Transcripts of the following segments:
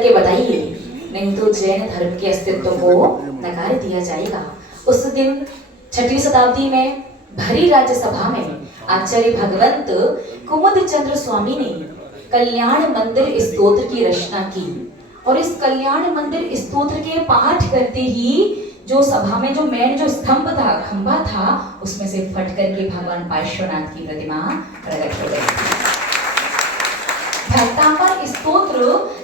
के बताइए, नहीं तो जैन धर्म के अस्तित्व को नकार दिया जाएगा। उस दिन 6वीं शताब्दी में भरी राज्यसभा में आचार्य भगवंत कुमुद चंद्र स्वामी ने कल्याण मंदिर स्तोत्र की रचना की और इस कल्याण मंदिर स्तोत्र के पाठ करते ही जो सभा में जो मेन जो स्तंभ था, खंभा था, उसमें से फट करके भगवान पार्श्वनाथ की प्रतिमा प्रकट हो गई। भक्तांबर स्तोत्र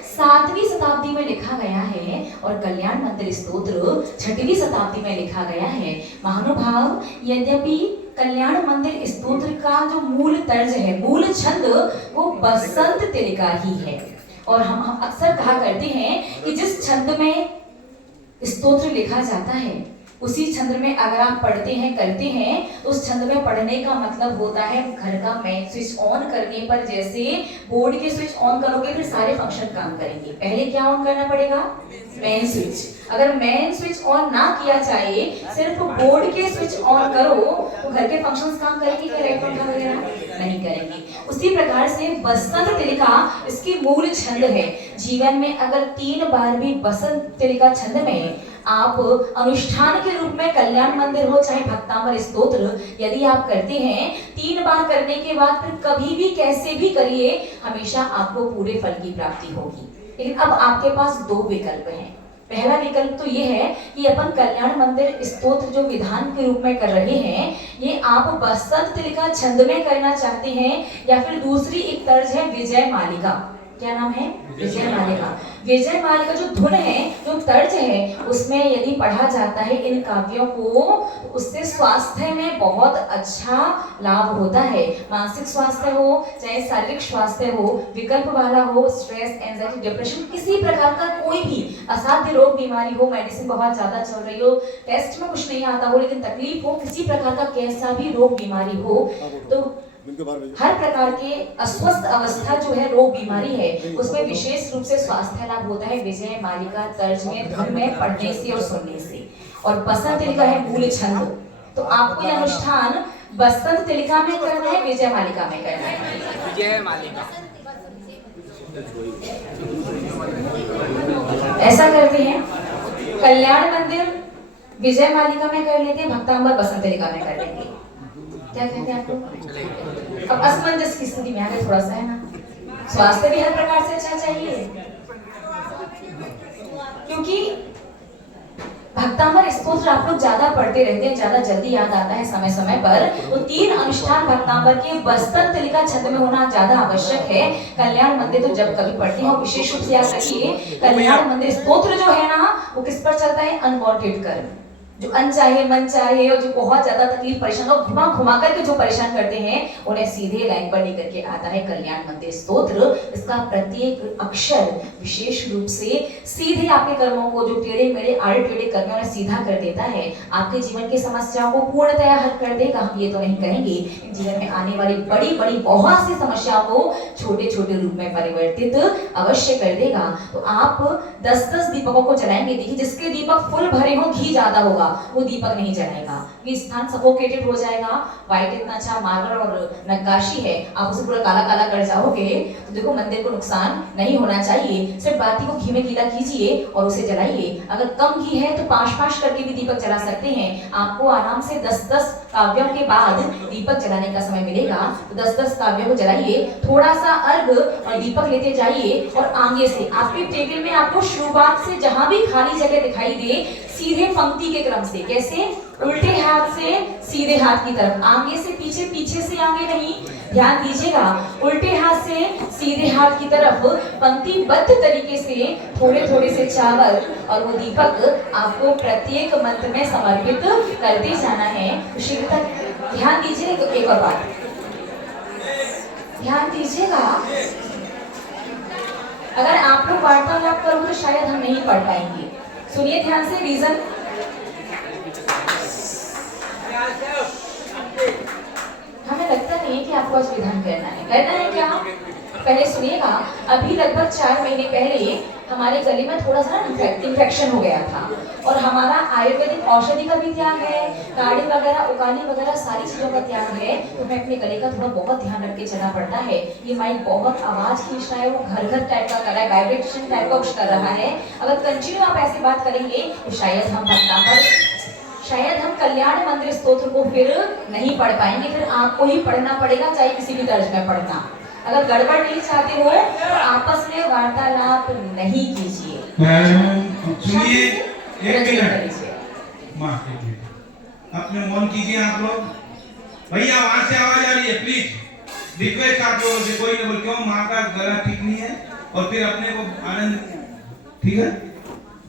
7वीं शताब्दी में लिखा गया है और कल्याण मंदिर स्तोत्र 6वीं शताब्दी में लिखा गया है। महानुभाव, यद्यपि कल्याण मंदिर स्तोत्र का जो मूल तर्ज है, मूल छंद, वो बसंत तिलका ही है। और हम अक्सर कहा करते हैं कि जिस छंद में स्तोत्र लिखा जाता है उसी छंद में अगर आप पढ़ते हैं, करते हैं, तो उस छंद में पढ़ने का मतलब होता है घर का मेन स्विच ऑन करने पर जैसे बोर्ड के स्विच ऑन करोगे फिर सारे फंक्शन काम करेंगे। पहले क्या ऑन करना पड़ेगा? Main switch. अगर मेन स्विच ऑन ना किया जाए, सिर्फ बोर्ड के स्विच ऑन करो, तो घर के फंक्शंस काम करेंगे क्या? लाइट पंखा वगैरह नहीं करेंगे। उसी प्रकार से बसंत तिलका इसकी मूल छंद है। जीवन में अगर 3 बार भी बसंत तिलका छंद में आप अनुष्ठान के रूप में कल्याण मंदिर हो चाहे भक्तांबर स्तोत्र यदि आप करते हैं, 3 बार करने के बाद फिर कभी भी कैसे भी करिए, हमेशा आपको पूरे फल की प्राप्ति होगी। लेकिन अब आपके पास 2 विकल्प हैं। पहला विकल्प तो ये है कि अपन कल्याण मंदिर स्तोत्र जो विधान के रूप में कर रहे हैं, ये आप बसंत तिलका छंद में करना चाहते हैं, या फिर दूसरी एक तर्ज है विजय मालिका। क्या नाम है? विजय मालिका। विजय मालिका जो धुन है, जो तर्ज है, उसमें यदि पढ़ा जाता है इन काव्यों को, उससे स्वास्थ्य में बहुत अच्छा लाभ होता है। मानसिक स्वास्थ्य हो चाहे शारीरिक स्वास्थ्य हो, विकल्प वाला हो, स्ट्रेस, एंजाइटी, डिप्रेशन, किसी प्रकार का कोई भी असाध्य रोग बीमारी हो, मेडिसिन बहुत ज्यादा चल रही हो, टेस्ट में कुछ नहीं आता हो लेकिन तकलीफ हो, किसी प्रकार का कैसा भी रोग बीमारी हो, तो हर प्रकार के अस्वस्थ अवस्था जो है, रोग बीमारी है, उसमें विशेष रूप से स्वास्थ्य लाभ होता है विजय मालिका तर्ज में, धुन में पढ़ने से और सुनने से। और बसंत तिलका है मूल छंद, तो आपको यह अनुष्ठान बसंत तिलका में करना है, विजय मालिका में करना है? विजय मालिका। ऐसा करते हैं, कल्याण मंदिर विजय मालिका में कर लेते हैं, भक्तांबर बसंत तिलका में कर लेंगे। क्या कहते हैं आपको? अब असमंजस की स्थिति में आ गए थोड़ा सा, है ना? स्वास्थ्य भी हर प्रकार से अच्छा चाहिए, क्योंकि भक्तांबर स्तोत्र आप लोग ज्यादा पढ़ते रहते हैं, ज्यादा जल्दी याद आता है समय समय पर, तो 3 अनुष्ठान भक्तांबर के बसंत तिलका छंद में होना ज्यादा आवश्यक है। कल्याण मंदिर तो जब कभी पढ़ते हो विशेष रूप से याद रखिए, कल्याण मंदिर स्तोत्र जो है ना, वो किस पर चलता है? अनवांटेड कर्म, जो अनचाहे मन चाहे और जो बहुत ज्यादा तकलीफ परेशान और घुमा घुमा करके जो परेशान करते हैं, उन्हें सीधे लाइन पर लेकर के आता है कल्याण मंदिर स्तोत्र। इसका प्रत्येक अक्षर विशेष रूप से सीधे आपके कर्मों को, जो टेढ़े मेढ़े आड़े टेढ़े कर्मों उन्हें सीधा कर देता है। आपके जीवन की समस्याओं को पूर्णतया हल कर देगा, हम ये तो नहीं कहेंगे। जीवन में आने वाली बड़ी बड़ी बहुत सी समस्याओं को छोटे छोटे रूप में परिवर्तित अवश्य कर देगा। तो आप 10-10 दीपकों को जलाएंगे। देखिए, जिसके दीपक फुल भरे हो, घी ज्यादा होगा, वो दीपक नहीं जलाएगा, ये स्थान सफोकेटेड हो जाएगा। व्हाइट इतना अच्छा मार्बल और नक्काशी है, आप उसे पूरा काला काला कर जाओगे तो देखो मंदिर को नुकसान नहीं होना चाहिए। सिर्फ बाती को घी में गीला कीजिए और उसे जलाइए। अगर कम घी है तो 5-5 करके भी दीपक जला सकते हैं। आपको आराम से 10-10 काव्यों के बाद दीपक जलाने का समय मिलेगा, तो 10-10 काव्यों को जलाइए। थोड़ा सा अर्घ और दीपक लेते जाइए और आगे से आपके टेबल में आपको शुरुआत से जहां भी खाली जगह दिखाई दे, सीधे पंक्ति के क्रम से, कैसे? उल्टे हाथ से सीधे हाथ की तरफ, आगे से पीछे, पीछे से आगे नहीं, ध्यान दीजिएगा। उल्टे हाथ से सीधे हाथ की तरफ पंक्तिबद्ध तरीके से थोड़े थोड़े से चावल और वो दीपक आपको प्रत्येक मंत्र में समर्पित करते जाना है। शीघ्रता ध्यान दीजिए। एक और बात ध्यान दीजिएगा, अगर आप लोग वार्तालाप करोगे तो शायद हम नहीं पढ़ पाएंगे। सुनिए ध्यान से, रीजन हमें लगता नहीं है कि आपको आज विधान करना है। करना है क्या? पहले सुनिएगा, अभी लगभग 4 महीने पहले हमारे गले में थोड़ा सा इन्फेक्शन हो गया था और हमारा आयुर्वेदिक औषधि का भी त्याग है, काढ़ी वगैरह, उकाली वगैरह सारी चीजों का त्याग है। तो हमें अपने गले का थोड़ा बहुत ध्यान रख के चलना पड़ता है। ये माइक बहुत आवाज खींच रहा है, वो घर घर टाइप का कर रहा है, वाइब्रेशन टाइप का कुछ कर रहा है। अगर कंटिन्यू आप ऐसे बात करेंगे तो शायद हम कल्याण मंदिर स्तोत्र को फिर नहीं पढ़ पाएंगे, फिर आपको ही पढ़ना पड़ेगा, चाहे किसी भी दर्ज में पढ़ना। अगर गड़बड़ नहीं चाहते हो तो आपस में वार्तालाप नहीं कीजिए। सुनिए, एक मिनट, अपने मौन कीजिए आप लोग। भैया वहां से आवाज आ रही है, प्लीज रिक्वेस्ट आप लोगों से, कोई ना बोल, क्यों माँ का गला ठीक नहीं है और फिर अपने को आनंद, ठीक है,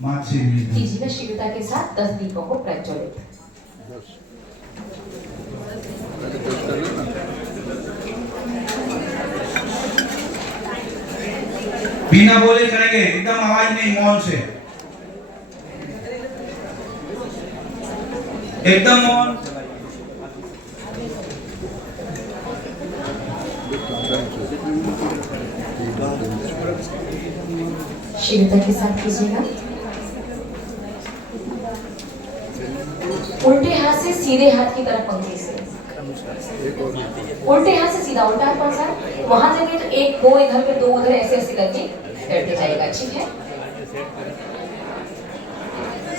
माँ से कीजिएगा शीघ्रता के साथ 10 दीपों को प्रज्वलित। बिना बोले करेंगे, एकदम आवाज नहीं, मौन से, एकदम मौन। शीघ्रता के साथ कीजिएगा। उल्टे हाथ से सीधे हाथ की तरफ पंक्ति से, उल्टे हाथ से सीधा, उल्टा हाथ कौन सा, वहां जगह तो 1 2 इधर पे 2 उधर, ऐसे ऐसे करके करते जाएगा, ठीक है।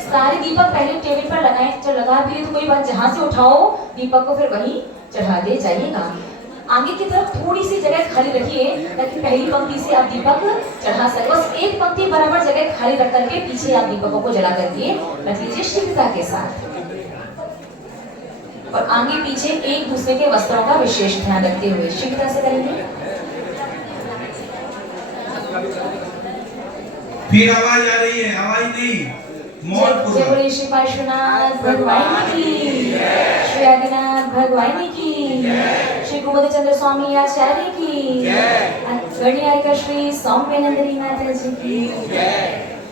सारे दीपक पहले टेबल पर लगाए, जो लगा भी तो कोई बात, जहां से उठाओ दीपक को फिर वहीं चढ़ा दे जाइएगा। आगे की तरफ थोड़ी सी जगह खाली रखिए ताकि पहली पंक्ति से आप दीपक चढ़ा सके। बस एक पंक्ति बराबर जगह खाली रख करके पीछे आप दीपकों को जला करके रख लीजिए शीघ्रता के साथ। और आगे पीछे एक दूसरे के वस्त्रों का विशेष ध्यान रखते हुए शीघ्रता से करेंगे। फिर आवाज आ रही है, आवाज नहीं, मौन पूर्वक। जय बोले श्री पार्श्वनाथ भगवान की, श्री आदिनाथ भगवान की, श्री कुमुद चंद्र स्वामी आचार्य की, गणियायिका श्री सौम्यनंदिनी माता जी की।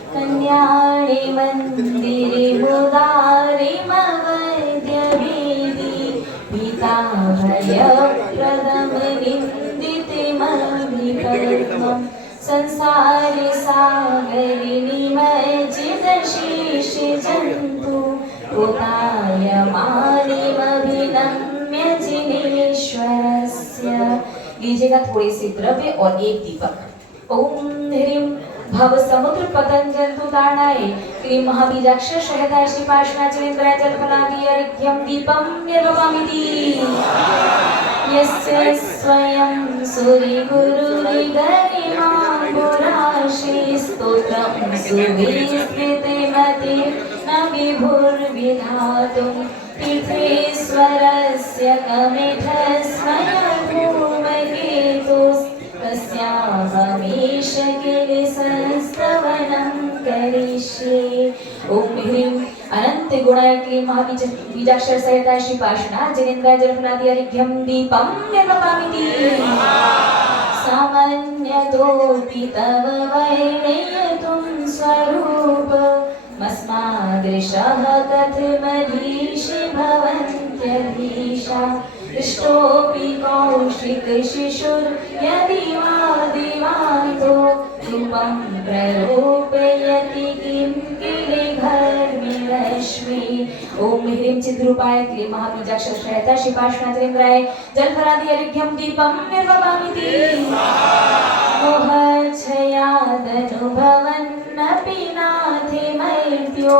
कल्याणे मंदिरे मुदारे मवद्य वेदी, पिता भय प्रदम निंदिते मभिपद्मम्, संसारे सागरे निमज्जित शेष जन्तु, उदायमानमभिनम्य जिनेश्वरस्य। लीजिएगा थोड़े से द्रव्य और एक दीपक। ओम ह्रीं भव समुद्र पतंजलि तारणाय क्लीं महाबीजाक्षर शहदाय श्री पार्श्वनाथेन्द्राय जलफलादि अर्घ्यं दीपं निर्वपामिति। यस्य स्वयं सूर्य गुरुर्गरिमा गुराशि स्तोत्रं सुविस्तृते मते न विभुर्विधातुं, तीर्थेश्वरस्य कमेठस्मय धूमकेतुः, तस्याहमीश गिरिसंस्तवनं करिष्ये। ओम ह्रीं अनंत गुणाय क्लीं महाबीजाक्षर सहिताय श्री पार्श्वनाथ जनेन्द्राय जलफलादि अर्घ्यं दीपं निर्वपामिति। सामान्यतोऽपि तव वैणयतुं स्वरूप, मस्मादृशः कथमधीशि भवन्त्यधीशा, इष्टोऽपि कौशिकशिशुर्यदि वा दिवान्तो, रूपं प्ररूपयति किं किलिघर्मिरश्मि। ओम ह्रीं चिद्रूपाय क्लीं महाबीजाक्षर सहिताय श्री पार्श्वनाथेन्द्राय जलफलादि अर्घ्यं दीपं निर्वपामिति। मोहच्छयादनुभवन्नपि नाथे मर्त्यो,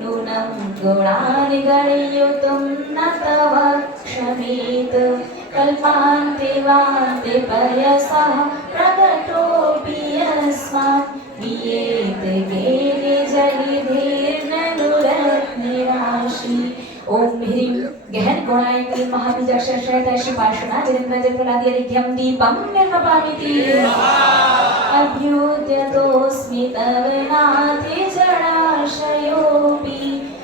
नूनं गुणानि गणयितुं न तव क्षमेत, कल्पान्ते वान्ते पयसः प्रकटोऽपि यस्मात्, वियेत गेने जलिधीर्ननुरत्निराशि। ओम ह्रीं गहन गुणाय क्लीं महाबीजाक्षर सहिताय श्री पार्श्वनाथ जनेन्द्राय जलफलादि अर्घ्यं दीपं निर्वपामिति। अभ्युद्यतोऽस्मि तव नाथे जडाशयोऽपि,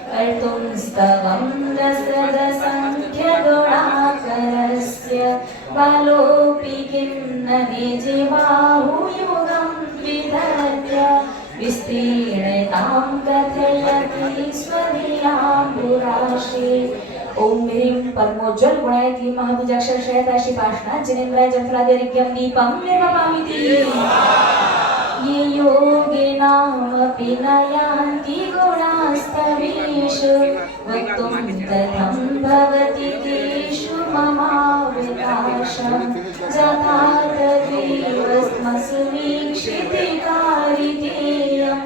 कर्तुं स्तवं रसदसंख्यगुणाकरस्य, बालोऽपि किं न निजे बाहुयुगं विदर्य, विस्तीर्णतां कथयति स्वधियाम्बुराशे। ओम ह्रीं परमोज्ज्वल गुणाय क्लीं महाबीजाक्षर श्रेयताशी पाशना जिनेन्द्राय जलफलादिर्घ्यं दीपं निर्वपामिति ये योगिनामपि न यान्ति गुणास्तवेषु वक्तुं कथं भवति तेषु ममावकाशं जाता तदेव स्मसुमीक्षितिकारितेयं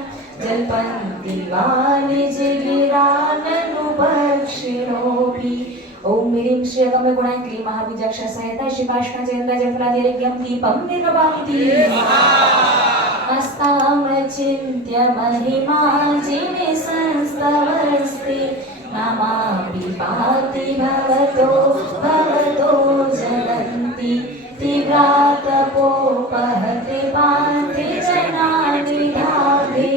जल्पन्ति वा निजगिराननुपक्षिणोऽपि ओम ह्रीं श्रीगम्य गुणाय क्लीं महाबीजाक्षर सहिता शिपाशना जिनेन्द्राय जलफलादिर्घ्यं दीपं निर्वपामिति अस्तामचिन्त्य महिमा जिने संस्तवस्ति नमामि पाति भवतो जगन्ति तीव्रातपोपहते पान्ति जनानि धागे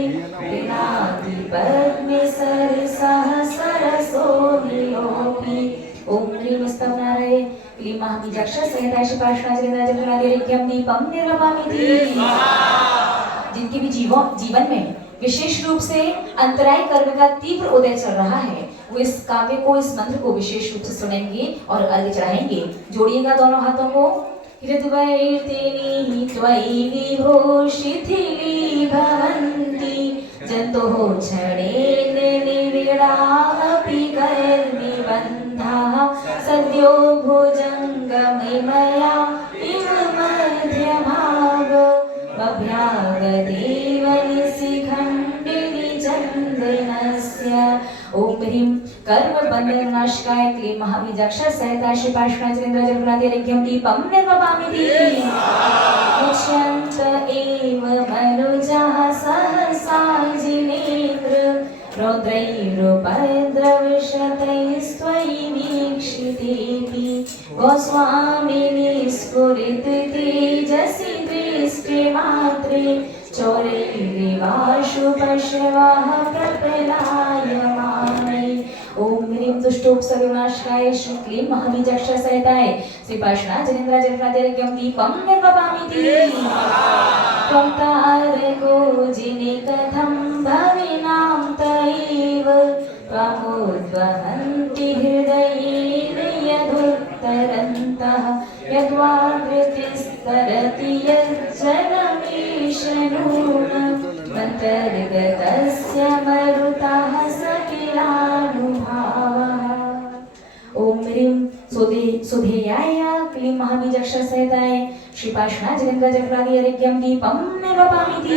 विनाति पद्मे सरसः सरसो निलोपि ओम ह्रीं स्तवनाराय क्लीं महाबीजाक्षर सहिता शिपाशना जिनेन्द्राय जलफलादिर्घ्यं दीपं निर्वपामिति जिनके भी जीवन में विशेष रूप से अंतराय कर्म का तीव्र उदय चल रहा है, वो इस काव्य को, इस मंत्र को विशेष रूप से सुनेंगे और अर्घ्य चढ़ाएंगे। जोड़िएगा दोनों हाथों को। हृद्वैर्तिनी त्वयि विभो शिथिली भवन्ति जन्तोः क्षणेन निविडापि कर्निबन्धाः सद्यो भुजङ्गमे मया इव मध्यभाग अभ्यागदेव निशिखण्डिनि चन्दनस्य ओम ह्रीं कर्म बंधन नाशकाय क्लीं महाबीजाक्षर सहिता शिपाशना जिनेन्द्राय जलफलादिर्घ्यं दीपं निर्वपामिति मुच्यन्त एव मनुजाः सहसा जिनेन्द्र रौद्रैरुपद्रवशतैस्त्वयि वीक्षितेऽपि गोस्वामिनि स्फुरित तेजसि दृष्टिमात्रे चौरैरिवाशु पशवः प्रपलायमाने ओम ह्रीं दुष्टोपसर्गनाशकाय श्री क्लीं महाबीजाक्षर सहिताय श्रीपाशना जिनेन्द्राय जलफलादिर्घ्यं दीपं निर्वपामिति त्वं तारको जिने कथं भविनां तैव त्वमुद्वहन्ति हृदयेन यदुत्तरन्तः यद्वावृतिस्तरति यज्जनमीशनूनमन्तर्गतस्य मरुतः सकिलानुभावः ओम ह्रीं सुधेयाय क्लीं महाबीजाक्षर सहिताय श्रीपाशना जिनेन्द्राय जलफलादिर्घ्यं दीपं निर्वपामिति जय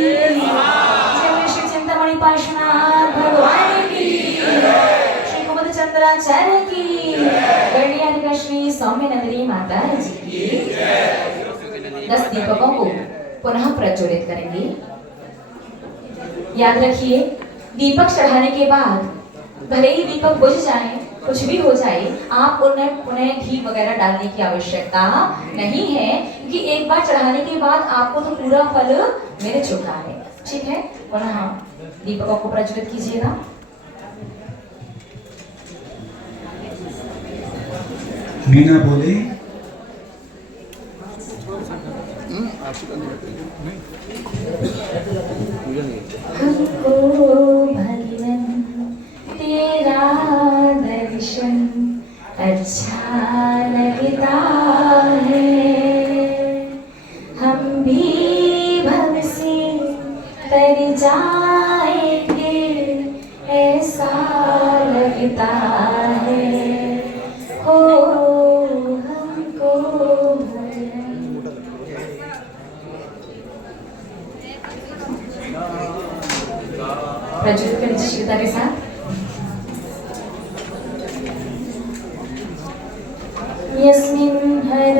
श्री चिंतामणि पार्श्वनाथ भगवान की श्री कुमुद चंद्राचार्य की गणियानिका श्री सौम्य नंदिनी माता जी की 10 दीपकों को पुनः प्रज्वलित करेंगे। याद रखिए, दीपक चढ़ाने के बाद भले ही दीपक बुझ जाए, कुछ भी हो जाए, आप उन्हें पुनः घी वगैरह डालने की आवश्यकता नहीं है, क्योंकि एक बार चढ़ाने के बाद आपको तो पूरा फल मिल चुका है। ठीक है, पुनः दीपकों को प्रज्वलित कीजिएगा। बिना बोले हमको भगवन तेरा दर्शन अच्छा लगता है, हम भी भव से तर जाएंगे ऐसा लगता है हो हमको प्रज्वलित निश्चितता के साथ। यस्मिन् हर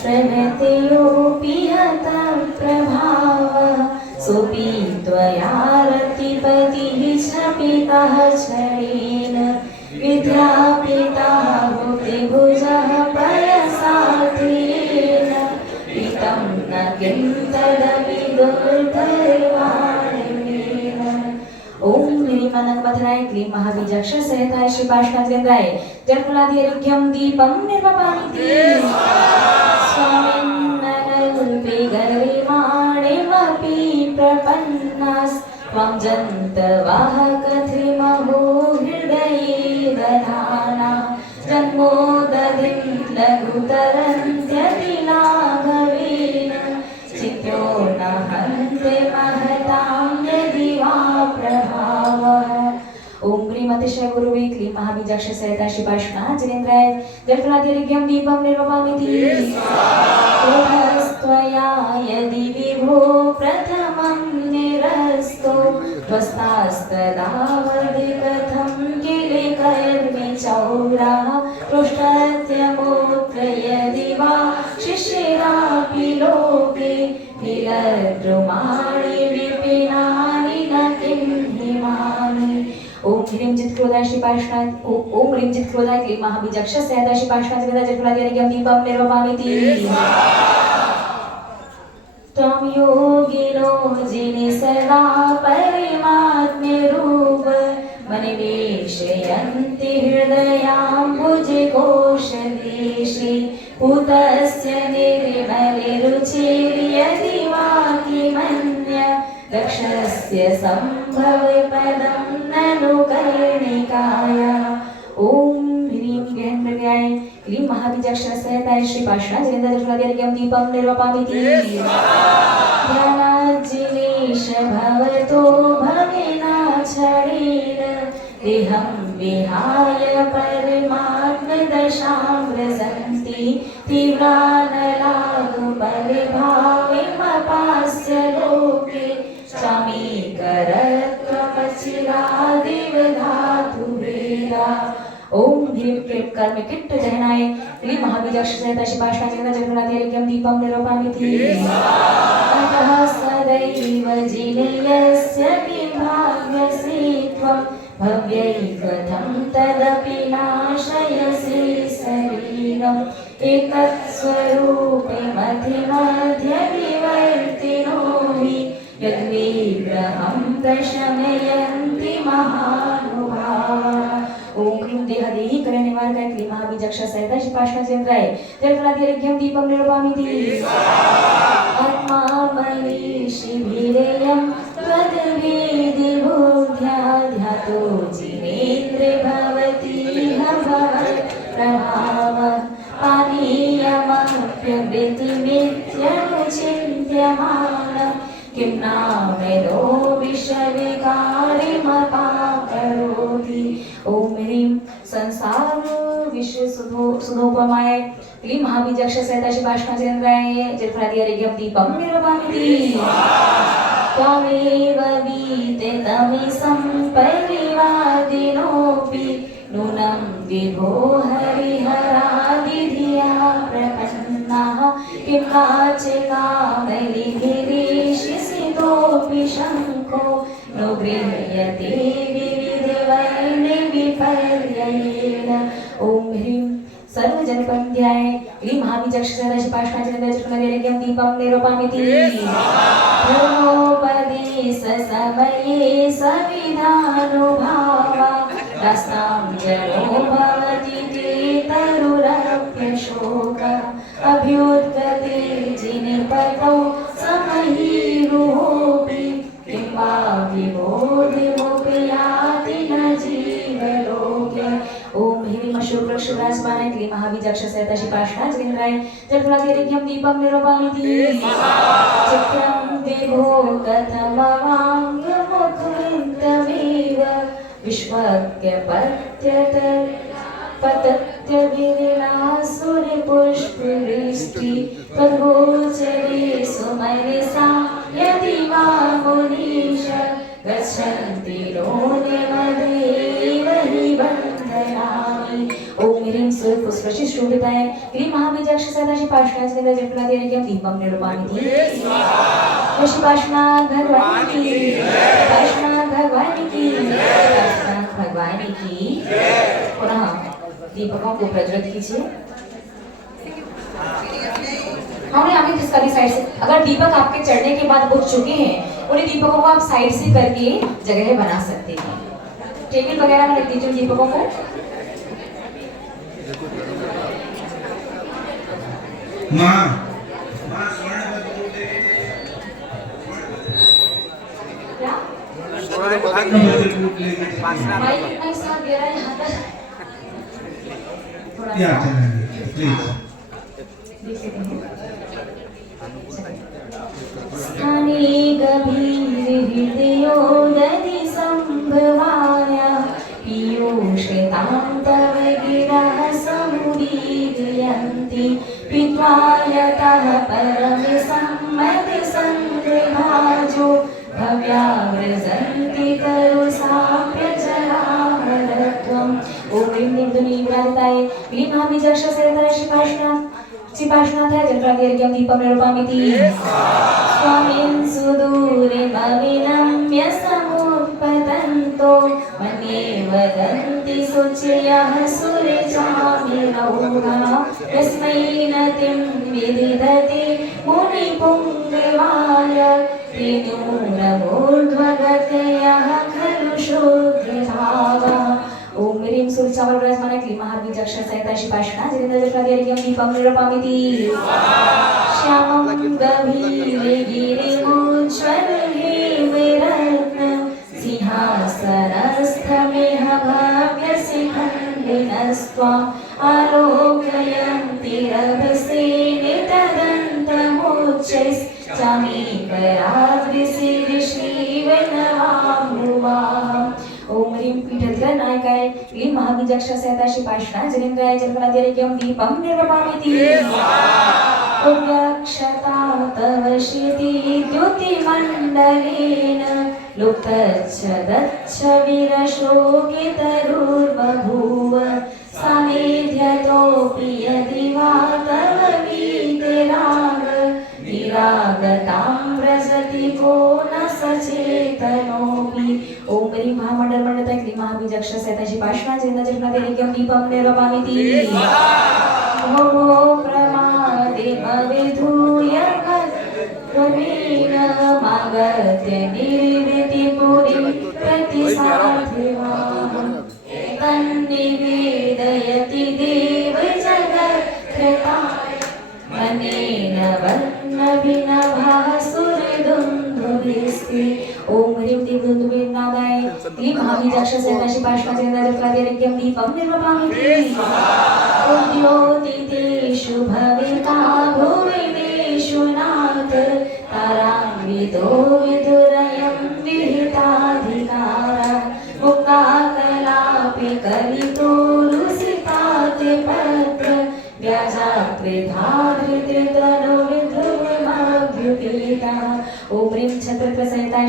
प्रणतयोऽपि हतं प्रभावः सोऽपि त्वया रतिपतिः क्षपितः क्षणेन विद्यापिता भुक्तिभुजः पयसार्थेन पितं न किं तदपि दुर्धर्वाणेन ओम ह्रीं मनंगमथनाय क्लीं महाबीजाक्षर सहिताय श्रीपाशना जिनेन्द्राय जलफलादिर्घ्यं दीपं निर्वपामिति स्वामिन्ननल्पे गरिमाणिमपि प्रपन्नास् त्वं जन्तवाहकथ्रिमहो हृदये दधाना जन ज्योतिषय गुरुवे क्लीं महाबीजाक्ष सहिता शिपार्श्वनाथ जिनेन्द्राय जलफलादिर्घ्यं दीपं निर्वपामिति त्वया यदि विभो प्रथमं निरस्तो त्वस्तास्तदावदि कथं किलिकैर्मे चौराः पृष्ठत्यमूत्र यदि वा शिशिरापि लोके नीलद्रुमाणि विपिनानि न किं हिमानि ओम ह्रीं चित् क्रोधाय श्री पार्श्वनाथ ओम ह्रीं चित् क्रोधाय क्लीं महाबीजाक्ष सहिता श्री पार्श्वनाथ वेदा जलफलादिर्घ्यं दीपं निर्वपामिति त्वं योगिनो जिनि सदा परमात्म्यरूप मनिवेशयन्ति हृदयाम्बुजे कोशदेशे पूतस्य निर्मलरुचिर्यदि वा किमन्य दक्षस्य सम्भवपदं ननु कर्णिकाय ओम ह्रीं गहनमृगाय क्लीं महाबीजाक्ष सहिताय श्री पार्श्वनाथ जिनेन्द्र जलफलादिर्घ्यं दीपं निर्वपामिति ध्यानाज्जिनेश भवतो भवेनाक्षरेण देहं विहाय परमात्मदशां व्रजन्ति तीव्रानलादुपरिभाविमपास्य लोके क्षमीकरत्वमचिरादिवधातु वेदा ओम ह्रीं क्लीं कर्मकिट्ट जहनाय क्लीं महाबीजाक्ष सहिता श्री पार्श्वनाथ जिनेन्द्र जलफलादिर्घ्यं दीपं निर्वपामिति अतः सदैव जिनयस्य विभाव्यसि त्वं भव्यैकथं तदपि नाशयसि शरीरम् एतत् स्वरूपे मध्यविवर्तिनो हि यद्विग्रहं प्रशमयन्ति महानुभावाः ओम क्लीं देहदेहि करण निवारकाय क्लीं महाबीजाक्ष सहिता श्री पार्श्वनाथ जिनेन्द्राय जलफलादिर्घ्यं दीपं निर्वपामिति आत्मा मनीषिभिरेयं त्वद्वेदि बुद्ध्या ध्यातो जिनेन्द्रे भवति भवत्प्रभावः पानीयमप्यवृत्तिमित्यनुचिन्त्यमानं किं नामेदो विषविकारिमपाकरोति ओम ह्रीं संसार विश्व सुधोपमाय क्लीं महाबीजाक्ष सहिता श्री पार्श्वनाथ जिनेन्द्राय जलफलादिर्घ्यं दीपं निर्वपामिति त्वमेव वीतितमिसं परिवादिनोऽपि नूनं विभो हरिहरादिधिया प्रपन्नाः किं काचिकामलिभिरीशिसितोऽपि शङ्को नो गृह्यते विविधवर्णविपर्ययेन ओम ह्रीं सर्वजनपन्द्याय क्लीं महाबीजाक्ष सहिता श्री पार्श्वनाथ जिनेन्द्र जलफलादिर्घ्यं दीपं निर्वपामिति धर्मोपदेश समये सविधानुभावा दास्तां जनो भवति ते तरुरप्यशोक अभ्युत्कते जिनिपतौ समहीरुहोऽपि किं वा विबोधिमुपि याति न जीवलोके ओम ह्रीं शुक्राय क्लीं महाबीजाक्ष सहिता श्री पार्श्वनाथ जिनेन्द्राय जलफलादिर्घ्यं दीपं निर्वपामिति चित्रं विभो कथमवाङ्गमुकुन्तमेव विश्वज्ञ पतत्यविलासुरपुष्पवृष्टि तद्गोचरे सुमनसा यदि वा मुनीश गच्छन्ति रोनिमदेव हि बन्धनानि ओम ह्रीं सुरपुष्पशोभिताय क्लीं महाबीजाक्ष सहिता श्री पार्श्वनाथ जिनेन्द्र जलफलादिर्घ्यं दीपं निर्वपामिति श्री पार्श्वनाथ भगवान की पार्श्वनाथ भगवान की पार्श्वनाथ भगवान की पुनः दीपकों को प्रज्वलित कीजिए हमने आगे किसका भी साइड से अगर दीपक आपके चढ़ने के बाद बुझ चुके हैं उन्हें दीपकों को आप साइड से करके जगह बना सकते हैं टेबल वगैरह में रख दीजिए दीपकों को माँ क्या चलेंगे प्लीज स्थाने गभीर हृदयोदधि संभवाय पियो क्लीं महाबीजाक्षसेविताय श्रीपार्श्वनाथाय जलप्रातिर्घ्यं दीपं निरूपयामि। स्वामिन् सुदूरे मविनम्य समुत्पतन्तो मन्ये वदन्ति शुचयः सुरचामिरौघा यस्मै नतिं विदिधति मुनिपुङ्गवाय त्रिनूनमूर्ध्वगतयः खलु श्रोत्रभावः। ओम ह्रीं सूर्यचामर विराजमान क्लीं महाबीजाक्षसेविताय श्रीपार्श्वनाथाय जलप्रातिर्घ्यं दीपं निरूपयामि। श्यामं गभीरे गिरिमुज्ज्वले विरत्न सिंहासनस्थमिह भव्यशिखण्डिनस्त्वाम् आलोकयन्ति रभसेनितदन्तमुच्चैश्चामीकराद्रिसिरिश्रीवैष्णवामृवाहम्। ओम ह्रीं पीठधिरनायकाय क्लीं महाबीजाक्षसेविताय श्रीपार्श्वनाथाय जलेन्द्राय जलप्रातिर्घ्यं दीपं निरूपयामि। उद्यक्षता तव शिति द्युतिमण्डलेन लुप्तच्छदच्छ विरशोकितरुर्बभूव सानिध्यतोऽपि यदि वा तव वीतिराग विरागतां व्रजति को न सचेतनोऽपि। ओम ह्रीं महामण्डलमण्डिताय क्लीं महाबीजाक्षसेविताय श्रीपार्श्वनाथाय जलप्रातिर्घ्यं दीपं निरूपयामि। भवो प्रमादिमविधूय त्वमेनमागत्य निर्वृतिपुरीं प्रतिसाधिवाहम्। तन्निवेदयति देवजगत्कृताय मनेन वर्णभिनभासुरदुन्दुभिस्ते। ओम ह्रीं देवदुन्दुभिर्नादाय क्लीं महाबीजाक्षसेविताय श्रीपार्श्वनाथाय जलप्रातिर्घ्यं दीपं निरूपयामि। उद्योतितेषु भविता भुविनेषु नाथ तारान्वितो विदुरयं विहिताधिकारा मुक्ताकलापि कलितो रुसिताते पत्र व्याजात्रिधाधृतितनुविध्रुवमभ्युपीता। ओम ह्रीं छत्रप्रसहिताय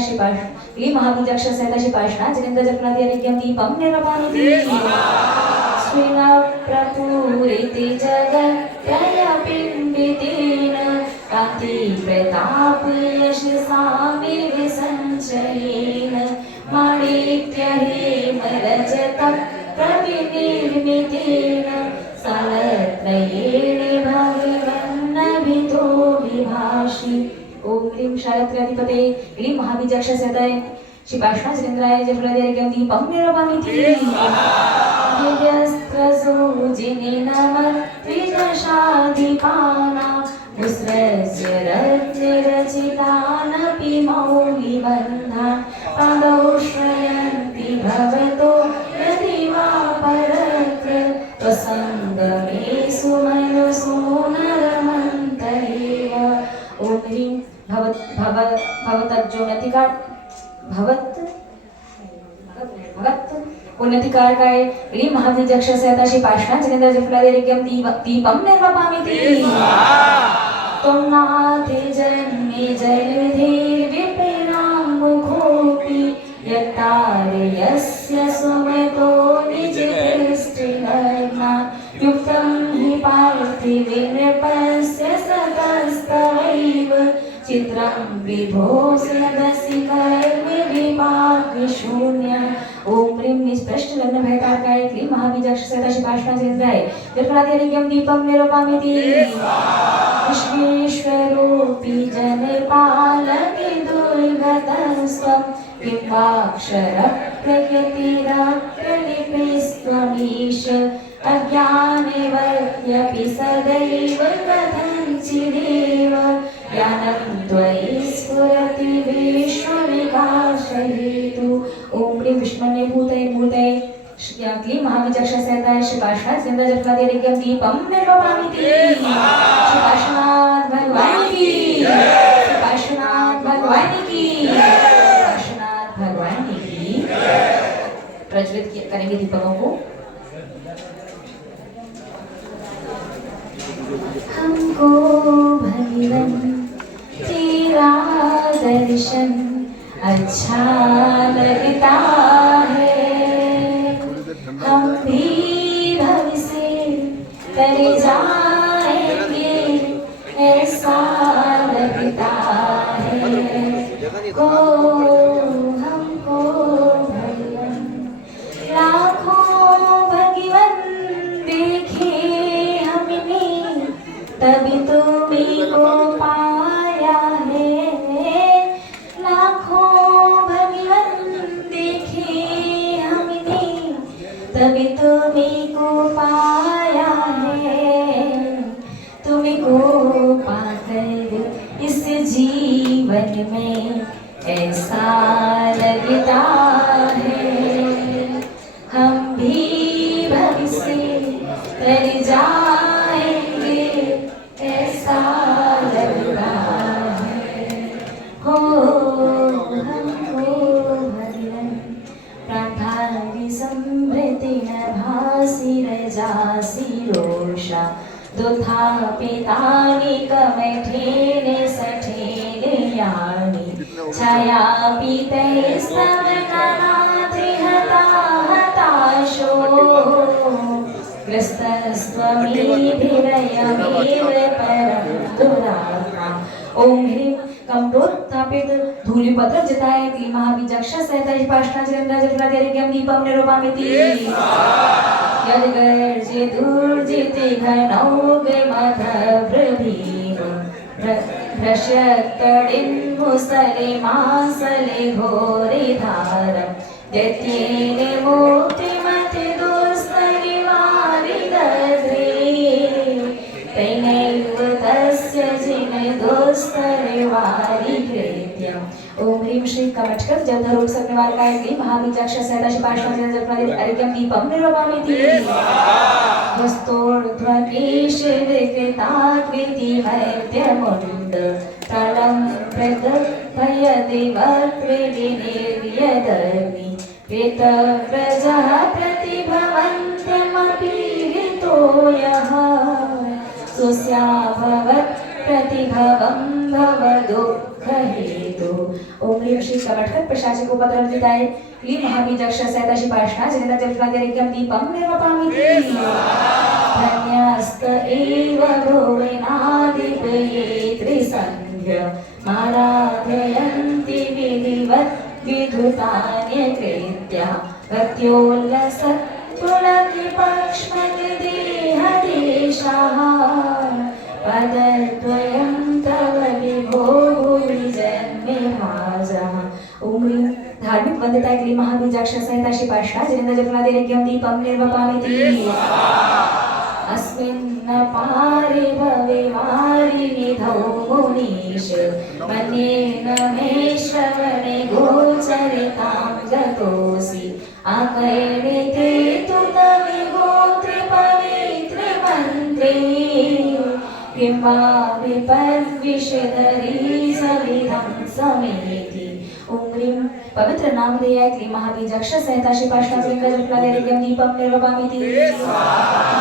क्लीं महाबीजाक्षसेविताय श्रीपार्श्वनाथाय जलप्रातिर्घ्यं दीपं निरूपयामि। प्रपूरिति जगत्त्रयपिण्डितेन कान्तिप्रतापयशसा विसञ्चयेन माणिक्यहेमरजतप्रविनिर्मितेन सालत्रयेण भगवन्नभितो विभाषि। ओम ह्रीं शालग्राधिपते क्लीं महाबीजाक्षसेविताय श्रीपार्श्वनाथाय जलेन्द्राय जलप्रातिर्घ्यं दीपं निरूपयामि। दिव्यस्त्रसूजिनिनमद्विदशाधिपानां मुस्रस्य रत्नरचितानपि मौलिबन्धान् पादौ श्रयन्ति भवतो यदि वा परत्र त्वसङ्गमे सुमनसो नरमन्त एव। ओम ह्रीं उन्नतिकारकाय क्लीं महाबीजाक्षसेविताय श्रीपार्श्वनाथाय जलेन्द्राय जलप्रातिर्घ्यं दीपं निरूपयामि। त्वं नाथे जन्मे जलधिर्विपिनां मुखोऽपि यत्तारयस्य सुमतो निजतिष्ठिनग्नान् युक्तं हि पार्थिवे नृपस्य सतस्तवैव चित्रं विभो सदसि कर्मविपाकशून्यम्। ओम ह्रीं निष्पृष्ट लग्नभयकारकाय क्लीं महाबीजाक्षसेविताय श्रीपार्श्वनाथाय जलेन्द्राय जलप्रातिर्घ्यं दीपं निरूपयामि। विश्वेश्वरोऽपि जनपालके दुर्गतस्त्वं किं वाक्षरप्रकृतिरप्रलिपिस्त्वमीश अज्ञानेवत्यपि सदैव कथञ्चिदेव ज्ञानं त्वयि स्फुरति विश्वविकासहेतु। ओम ह्रीं विष्णवे भूतये मूर्तये क्लीं महाबीजाक्षसेविताय श्रीपार्श्वनाथाय जलेन्द्राय जलप्रातिर्घ्यं दीपं निरूपयामि। श्रीपार्श्वनाथ भगवान की, श्रीपार्श्वनाथ भगवान की, श्रीपार्श्वनाथ भगवान की। प्रज्वलित करेंगे दीपकों को। हमको भगवान तेरा दर्शन अच्छा लगता है, हम भी भव से जब तुम्हीं को पाया है, तुम्हीं को पाकर इस जीवन में ऐसा लगता है हम भी भविष्य तर जाएंगे, ऐसा लगता है हो हमको भगवन प्राणादि समृद्धि न भासी रजासी रोषा दुथा पितानि कमठेने सठेने यानि छाया पीते स्तवनाथे हता हताशो ग्रस्तस्त्वमीभिरयमेव परं दुरात्मा। ओम ह्रीं कम्प्रोत्थापित धूलिपत्रं जिताय क्लीं महाबीजाक्षा सहिता पाषाणचन्द्रा जलप्रादिर्घ्यं दीपं निरूपयामि। यद्गर्जितुर्जिते घनौघमथवृभीम भ्रश्यत्तडिन्मुसले मासले घोरे धारम् दैत्येन मुक्तिमति दुस्तरिवारिदध्रे तैनैव तस्य जिनदुस्तरिवारिकृत्यम्। ओम ह्रीं श्री कमठकर जलधरोग सग्निवारकाय क्लीं महाबीजाक्षा सहिता पाषाणचन्द्रा जलप्रादिर्घ्यं दीपं निरूपयामि। वस्तोर्ध्वकेशविकृताकृति मध्यमुण्ड तलं प्रगभयदेवत्रिनिर्यदग्नि प्रेतव्रजः प्रतिभवन्त्यमपि हितो यः सुस्याभवत् प्रतिभवं भवदुःखहेतु। ओम ह्रीं श्री कमठकर प्रशासक उपद्रव जिताय क्लीं महाबीजाक्षा सहिता पाषाणचन्द्रा जलप्रादिर्घ्यं दीपं निरूपयामि। धन्यस्त एव भुवनाधिपये त्रिसन्ध्य माराधयन्ति विधिवत् विधुतान्यकृत्या भक्त्योल्लसत् पुलकिपक्ष्मनिदेहदेशाः पदद्वयं तव विभो भुवि जन्मे भाजः। ओम ह्रीं धार्मिक वंदिताय क्लीं महाबीजाक्षा सहिता पाषाणचन्द्रा जलप्रादिर्घ्यं दीपं निरूपयामि। अस्मिन् पारे भवे वारिनिधौ मुनीश मन्येन मे श्रवणे गोचरितां गतोऽसि आकर्णे ते तु तवे गोत्रे पवित्रे मन्त्रे किं वा विपद्विषधरी सविधं समेति। ओम ह्रीं पवित्र नामधेयाय क्लीं महाबीजाक्षा सहिता पाषाणचन्द्रा जलप्रादिर्घ्यं दीपं निरूपयामि।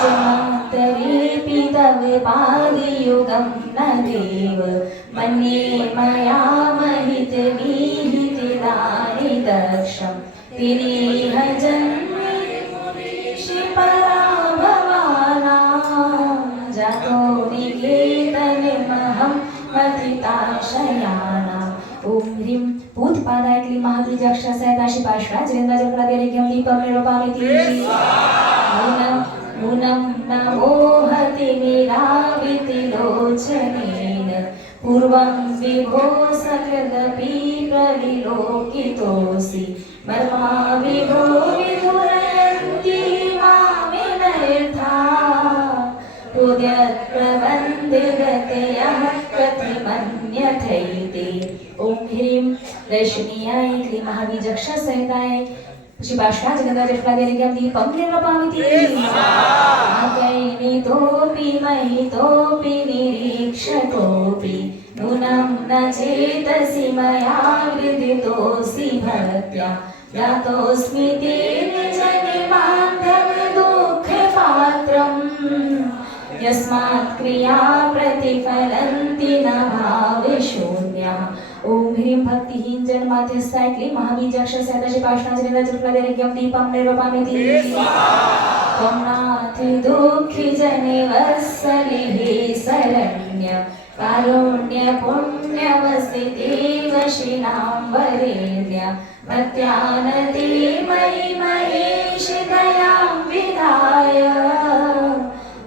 जन्मान्तरेऽपि तव पादयुगं न देव मन्ये मया महितमीहितदानि दक्षं तिनेह जन्मेषु पराभवानां जातो निकेतनमहं मथिताशयानाम्। ओम ह्रीं भूतपादाय क्लीं महाबीजाक्षा सहिता पाषाणचन्द्रा जलप्रादिर्घ्यं दीपं निरूपयामि। नूनं न मोहति निरावृतिलोचनेन पूर्वं विभो सकृदपि प्रविलोकितोऽसि मर्मा विभो विधुरयन्ति मामिनर्था हृदयप्रबन्धगतयः कथिमन्यथैते। ओम ह्रीं दर्शनीयाय क्लीं महाबीजाक्षा सहिताय पाषाणचन्द्रा जलप्रादिर्घ्यं दीपं निरूपयामि। आकर्णितोऽपि महितोऽपि निरीक्षतोऽपि नूनं न चेतसि मया विदितोऽसि भक्त्या जातोऽस्मि तेन जन्मान्तः दुःखपात्रम् यस्मात् क्रिया प्रतिफलन्ति न भावशून्या। ओम ह्रीं भक्तिहीन जन माध्यस्थाय क्लीं महाबीजाक्षा सहिता पाषाणचन्द्रा जलप्रादिर्घ्यं दीपं निरूपयामि। त्वं नाथ दुःखि जने वत्सले हे शरण्य कारुण्य पुण्यवसिते वशिनां वरेण्य भक्त्यानते मयि महेश दयां विधाय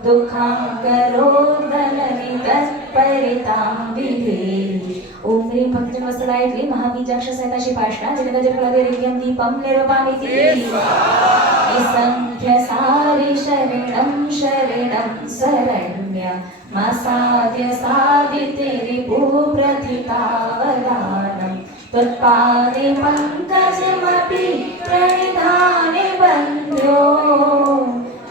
दुःखं करो धननि तत्परितां विधेहि। ओम ह्रीं भक्तिजन वत्सलाय क्लीं महाबीजाक्षा सहिता पाषाणचन्द्रा जलप्रादिर्घ्यं दीपं निरूपयामि। असंख्य सारि शरणं शरणं शरण्यमसाध्य साधिते रिपुप्रथितावदानं त्वत्पादे पङ्कजमपि प्रणिधाने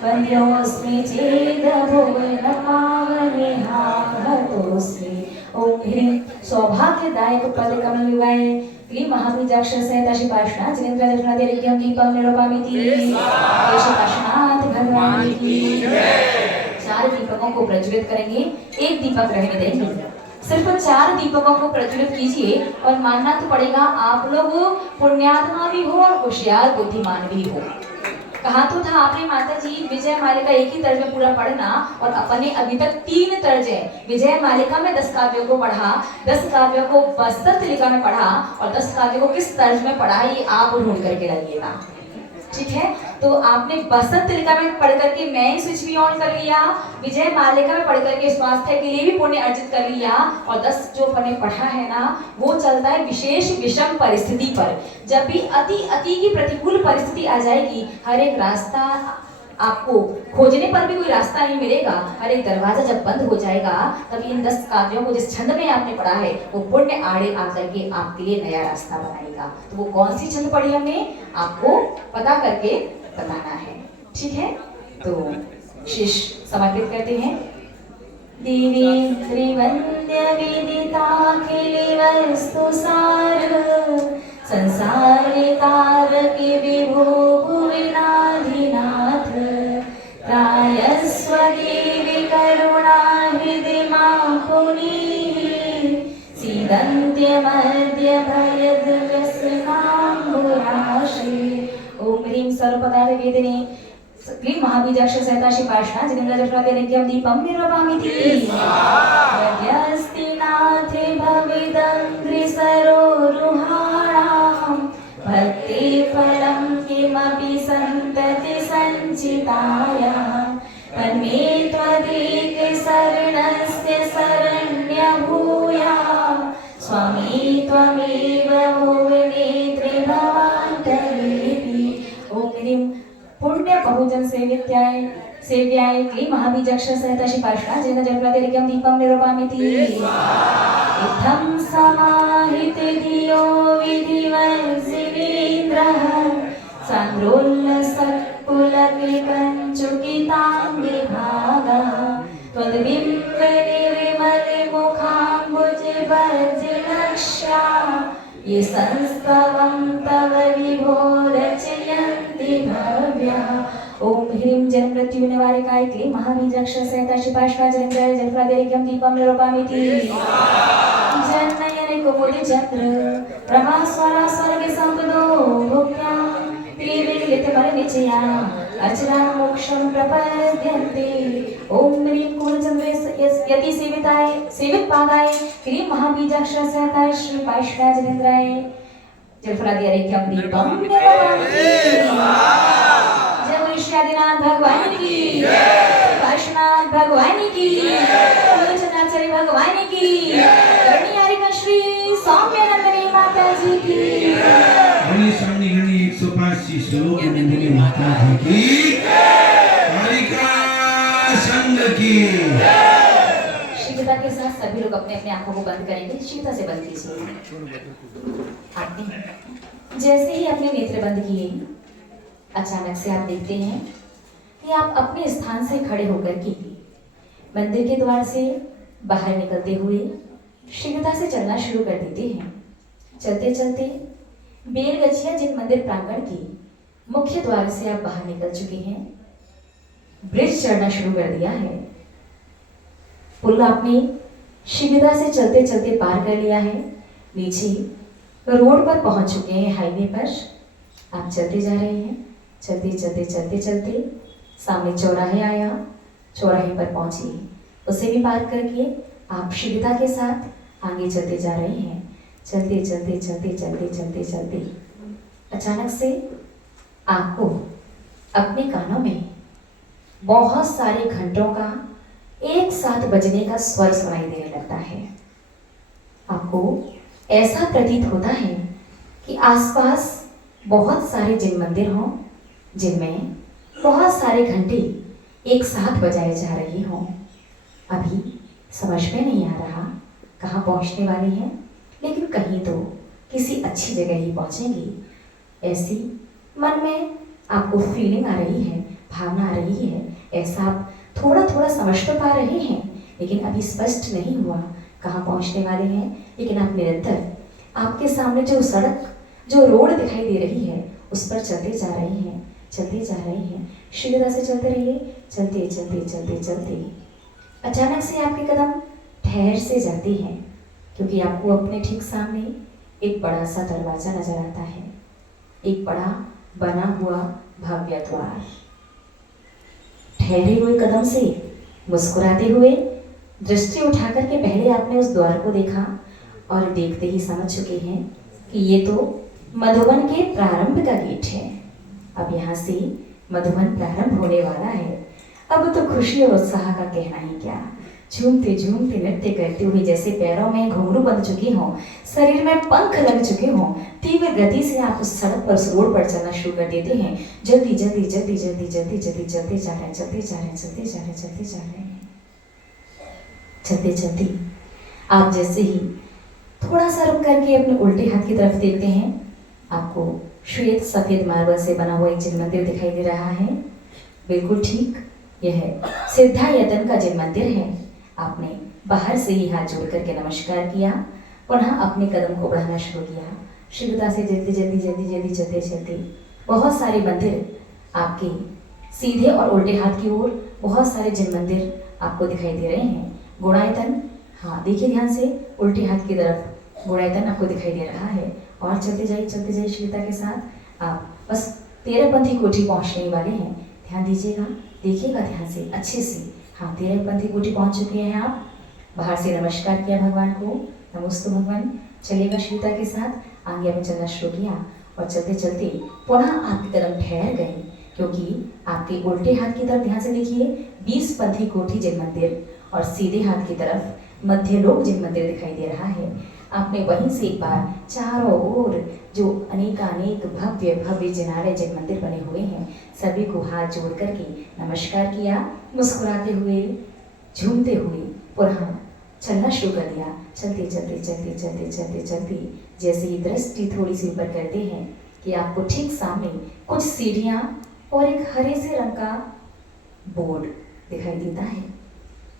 वन्द्योऽस्मि चेदभुवनपावने हतोऽस्मि। ओम ह्रीं सौभाग्यदायक पद कमल युगाय क्लीं महाबीजाक्ष सहिता श्री पार्श्वनाथ जिनेन्द्र जठरादिर्घ्यं दीपं निरूपयामि श्री पार्श्वनाथ भगवान की जय। 4 दीपकों को प्रज्वलित करेंगे, एक दीपक रहने देंगे। सिर्फ 4 दीपकों को प्रज्वलित कीजिए और मानना तो पड़ेगा आप लोग पुण्यात्मा भी हो और होशियार बुद्धिमान भी हो। कहा तो था आपने माता जी विजय मालिका एक ही तर्ज में पूरा पढ़ना, और अपने अभी तक 3 तर्ज है। विजय मालिका में 10 काव्यों को पढ़ा, 10 काव्यों को बसंत तलिका में पढ़ा और 10 काव्यों को किस तर्ज में पढ़ा ये आप ढूंढ करके लाइएगा, ठीक है। तो आपने बसंत तलिका में पढ़ करके नए स्विच भी ऑन कर लिया, विजय मालिका में पढ़ करके स्वास्थ्य के लिए भी पुण्य अर्जित कर लिया, और 10 जो अपने पढ़ा है ना वो चलता है विशेष विषम परिस्थिति पर। जब भी अति की प्रतिकूल परिस्थिति आ जाएगी, हर एक रास्ता आपको खोजने पर भी कोई रास्ता नहीं मिलेगा, हर एक दरवाजा जब बंद हो जाएगा तब इन 10 काव्यों को जिस छंद में आपने पढ़ा है वो पुण्य आड़े आकर के आपके लिए नया रास्ता बनाएगा। तो वो कौन सी छंद पढ़ी हमने आपको पता करके बताना है, ठीक है। तो शीश समर्पित करते हैं। देवी त्रिवंद्य विदिताखिल वस्तु सार संसार तारके विभो भुविनाधिनाथ त्रायस्व देवी करुणा हृदि मां पुनीः सीदन्त्यमद्य भयद व्यसनाम्बुराशे। ओम ह्रीं सर्वपदार्थ वेदिने क्लीं महाबीजाक्ष सहिता श्री पार्श्वनाथ जिनेन्द्र जठरादिर्घ्यं दीपं निरूपयामि यद्यस्ति नाथे भविदङ्घ्रिसरोरुहाणां भक्ति फलं किमपि सन्तति सञ्चितायाः तन्मे त्वदेक शरणस्य शरण्यभूया स्वामी त्वमेव भुवनेत्रे भवान्तरेऽपि। ओम ह्रीं पुण्य बहुजन सेव्याय क्लीं महाबीजाक्ष सहिता श्री पार्श्वनाथ जिनेन्द्र जठरादिर्घ्यं दीपं निरूपयामि इत्थं समाहित धियो विधिवंशिवेन्द्रः सान्द्रोल्लसत्पुलकिकञ्चुकिताङ्गिभागः त्वद्बिम्बनिर्मलमुखाम्बुजवर्जिलक्ष्या ये संस्तवं तव विभो रचयन्ति भव्यः। ओम ह्रीं जन मृत्यु निवारिकाय क्लीं महाबीजाक्ष सहिता श्री पार्श्वनाथ जिनेन्द्र जठरादिर्घ्यं दीपं निरूपयामि जननयन कुमुदि चंद्र प्रभास्वरा स्वर्ग संपदो भुक्त्या त्रिविलितमलनिचया अर्चना मोक्षं प्रपद्यन्ते। ओम ह्रीं कुलचंद्र यति सेवित पादाय क्लीं महाबीजाक्ष सहिता श्री पार्श्वनाथ जिनेन्द्राय जठरादिर्घ्यं दीपं निरूपयामि। जय बोलो श्री आदिनाथ भगवान की जय, पार्श्वनाथ भगवान की जय, कुलचंद्राचार्य भगवान की जय, कर्णियारिका श्री सौम्यनंदिनी माता जी की जय। बोलिए स्वामी गणी 105 श्लोक नंदिनी माता जी की कालिका संघ की शीघ्रता के साथ सभी लोग अपने अपने आंखों को बंद करेंगे, शीघ्रता से बंद कीजिए। आपने जैसे ही अपने नेत्र बंद किए अचानक से आप देखते हैं कि आप अपने स्थान से खड़े होकर के मंदिर के द्वार से बाहर निकलते हुए शीघ्रता से चलना शुरू कर देते हैं। चलते चलते बेलगछिया जिन मंदिर प्रांगण की मुख्य द्वार से आप बाहर निकल चुके हैं, ब्रिज चढ़ना शुरू कर दिया है। पुल आपने शीघ्रता से चलते चलते पार कर लिया है। नीचे रोड पर पहुंच चुके हैं, हाईवे पर आप चलते जा रहे हैं। चलते चलते चलते चलते सामने चौराहे आया, चौराहे पर पहुंचे, उसे भी पार करके आप शीघ्रता के साथ आगे चलते जा रहे हैं। चलते चलते चलते चलते चलते चलते अचानक से आपको अपने कानों में बहुत सारे घंटों का एक साथ बजने का स्वर सुनाई देने लगता है। आपको ऐसा प्रतीत होता है कि आसपास बहुत सारे जिन मंदिर हों जिनमें बहुत सारे घंटे एक साथ बजाए जा रहे हों। अभी समझ में नहीं आ रहा कहाँ पहुँचने वाले हैं, लेकिन कहीं तो किसी अच्छी जगह ही पहुँचेंगे। ऐसी मन में आपको फीलिंग आ रही है, भावना आ रही है, ऐसा आप थोड़ा थोड़ा समझ तो पा रहे हैं, लेकिन अभी स्पष्ट नहीं हुआ कहाँ पहुँचने वाले हैं। लेकिन आप निरंतर आपके सामने जो सड़क, जो रोड दिखाई दे रही है, उस पर चलते जा रहे हैं, चलते जा रहे हैं। शीघ्रता से चलते रहिए, चलते चलते चलते चलते अचानक से आपके कदम ठहर से जाते हैं, क्योंकि आपको अपने ठीक सामने एक बड़ा सा दरवाजा नजर आता है, एक बड़ा बना हुआ भव्य द्वार। ठहरे हुए कदम से मुस्कुराते हुए दृष्टि उठाकर के पहले आपने उस द्वार को देखा और देखते ही समझ चुके हैं कि ये तो मधुबन के प्रारंभ का गेट है। अब यहाँ से मधुबन प्रारंभ होने वाला है। अब तो खुशी और उत्साह का कहना ही क्या, झूमते झूमते नृत्य करते हुए जैसे पैरों में घुंघरू बंध चुके हों, शरीर में पंख लग चुके हों, तीव्र गति से आप उस सड़क पर, उस रोड पर चलना शुरू कर देते हैं। जल्दी जल्दी जल्दी जल्दी जल्दी जल्दी चलते जा रहे हैं, चलते जा रहे हैं, चलते जा रहे हैं, चलते जा रहे हैं। चलते चलते आप जैसे ही थोड़ा सा रुक करके अपने उल्टे हाथ की तरफ देखते हैं, आपको श्वेत सफेद मार्बल से बना हुआ एक जिन मंदिर दिखाई दे रहा है। बिल्कुल ठीक, यह सिद्धायतन का जिन मंदिर है। आपने बाहर से ही हाथ जोड़ करके नमस्कार किया, पुनः अपने कदम को बढ़ाना शुरू किया। शीघ्रता से जल्दी जल्दी जल्दी जल्दी चलते चलते बहुत सारे मंदिर आपके सीधे और उल्टे हाथ की ओर, बहुत सारे जिन मंदिर आपको दिखाई दे रहे हैं। गुणायतन, हाँ देखिए ध्यान से, उल्टे हाथ की तरफ गुणायतन आपको दिखाई दे रहा है। और चलते जाइए शीघ्रता के साथ। आप बस 13पंथी कोठी पहुँचने वाले हैं। ध्यान दीजिएगा, देखिएगा ध्यान से, अच्छे से। हाँ, 13पंथी कोठी पहुँच चुके हैं आप। बाहर से नमस्कार किया भगवान को, नमोस्तु भगवान। चलिएगा शीघ्रता के साथ, आगे आपने चलना शुरू किया और चलते चलते पुनः आपके कदम ठहर गए, क्योंकि आपके उल्टे हाथ की तरफ ध्यान से देखिए 20पंथी कोठी जिन मंदिर और सीधे हाथ की तरफ मध्यलोक जिन मंदिर दिखाई दे रहा है। आपने वहीं से एक बार चारों ओर जो अनेकानेक भव्य भव्य जिनारे जिन मंदिर बने हुए हैं, सभी को हाथ जोड़ करके नमस्कार किया, मुस्कुराते हुए, झूमते हुए पुनः चलना शुरू कर दिया। चलते चलते चलते चलते चलते चलते जैसे ही दृष्टि थोड़ी सी ऊपर करते हैं कि आपको ठीक सामने कुछ सीढ़ियाँ और एक हरे से रंग का बोर्ड दिखाई देता है।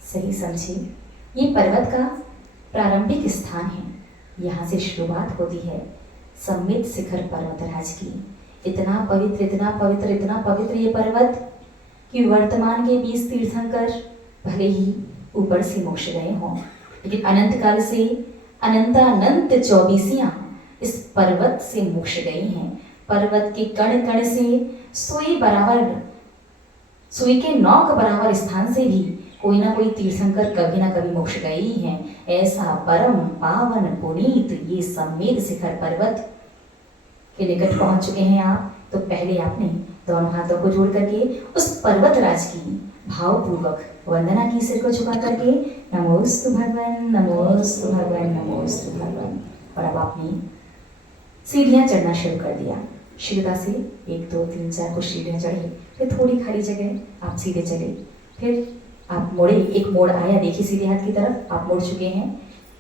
सही समझिए, ये पर्वत का प्रारंभिक स्थान है। यहाँ से शुरुआत होती है सम्मित शिखर पर्वतराज की। इतना पवित्र, इतना पवित्र, इतना पवित्र ये पर्वत कि वर्तमान के 20 तीर्थंकर भले ही ऊपर से मोक्ष गए हों, लेकिन अनंत काल से अनंतानंत 24 इस पर्वत से मोक्ष गई हैं। पर्वत के कण कण से सुई के नौक बराबर स्थान से भी कोई ना कोई तीर्थंकर कभी ना कभी मोक्ष गए ही हैं। ऐसा परम पावन पुनीत ये सम्मेद शिखर पर्वत के निकट पहुंच चुके हैं आप। तो पहले आपने दोनों हाथों को जोड़ करके उस पर्वतराज की भावपूर्वक वंदना की, सिर को झुका करके नमोस्तु भगवान, नमोस्तु भगवान, नमोस्तु भगवान। और अब आपने सीढ़ियाँ चढ़ना शुरू कर दिया। शीघ्रता से 1 2 3 4 कुछ सीढ़ियाँ चढ़ी, फिर थोड़ी खाली जगह आप सीधे चले, फिर आप मोड़े, एक मोड़ आया, देखिए सीधे हाथ की तरफ आप मुड़ चुके हैं।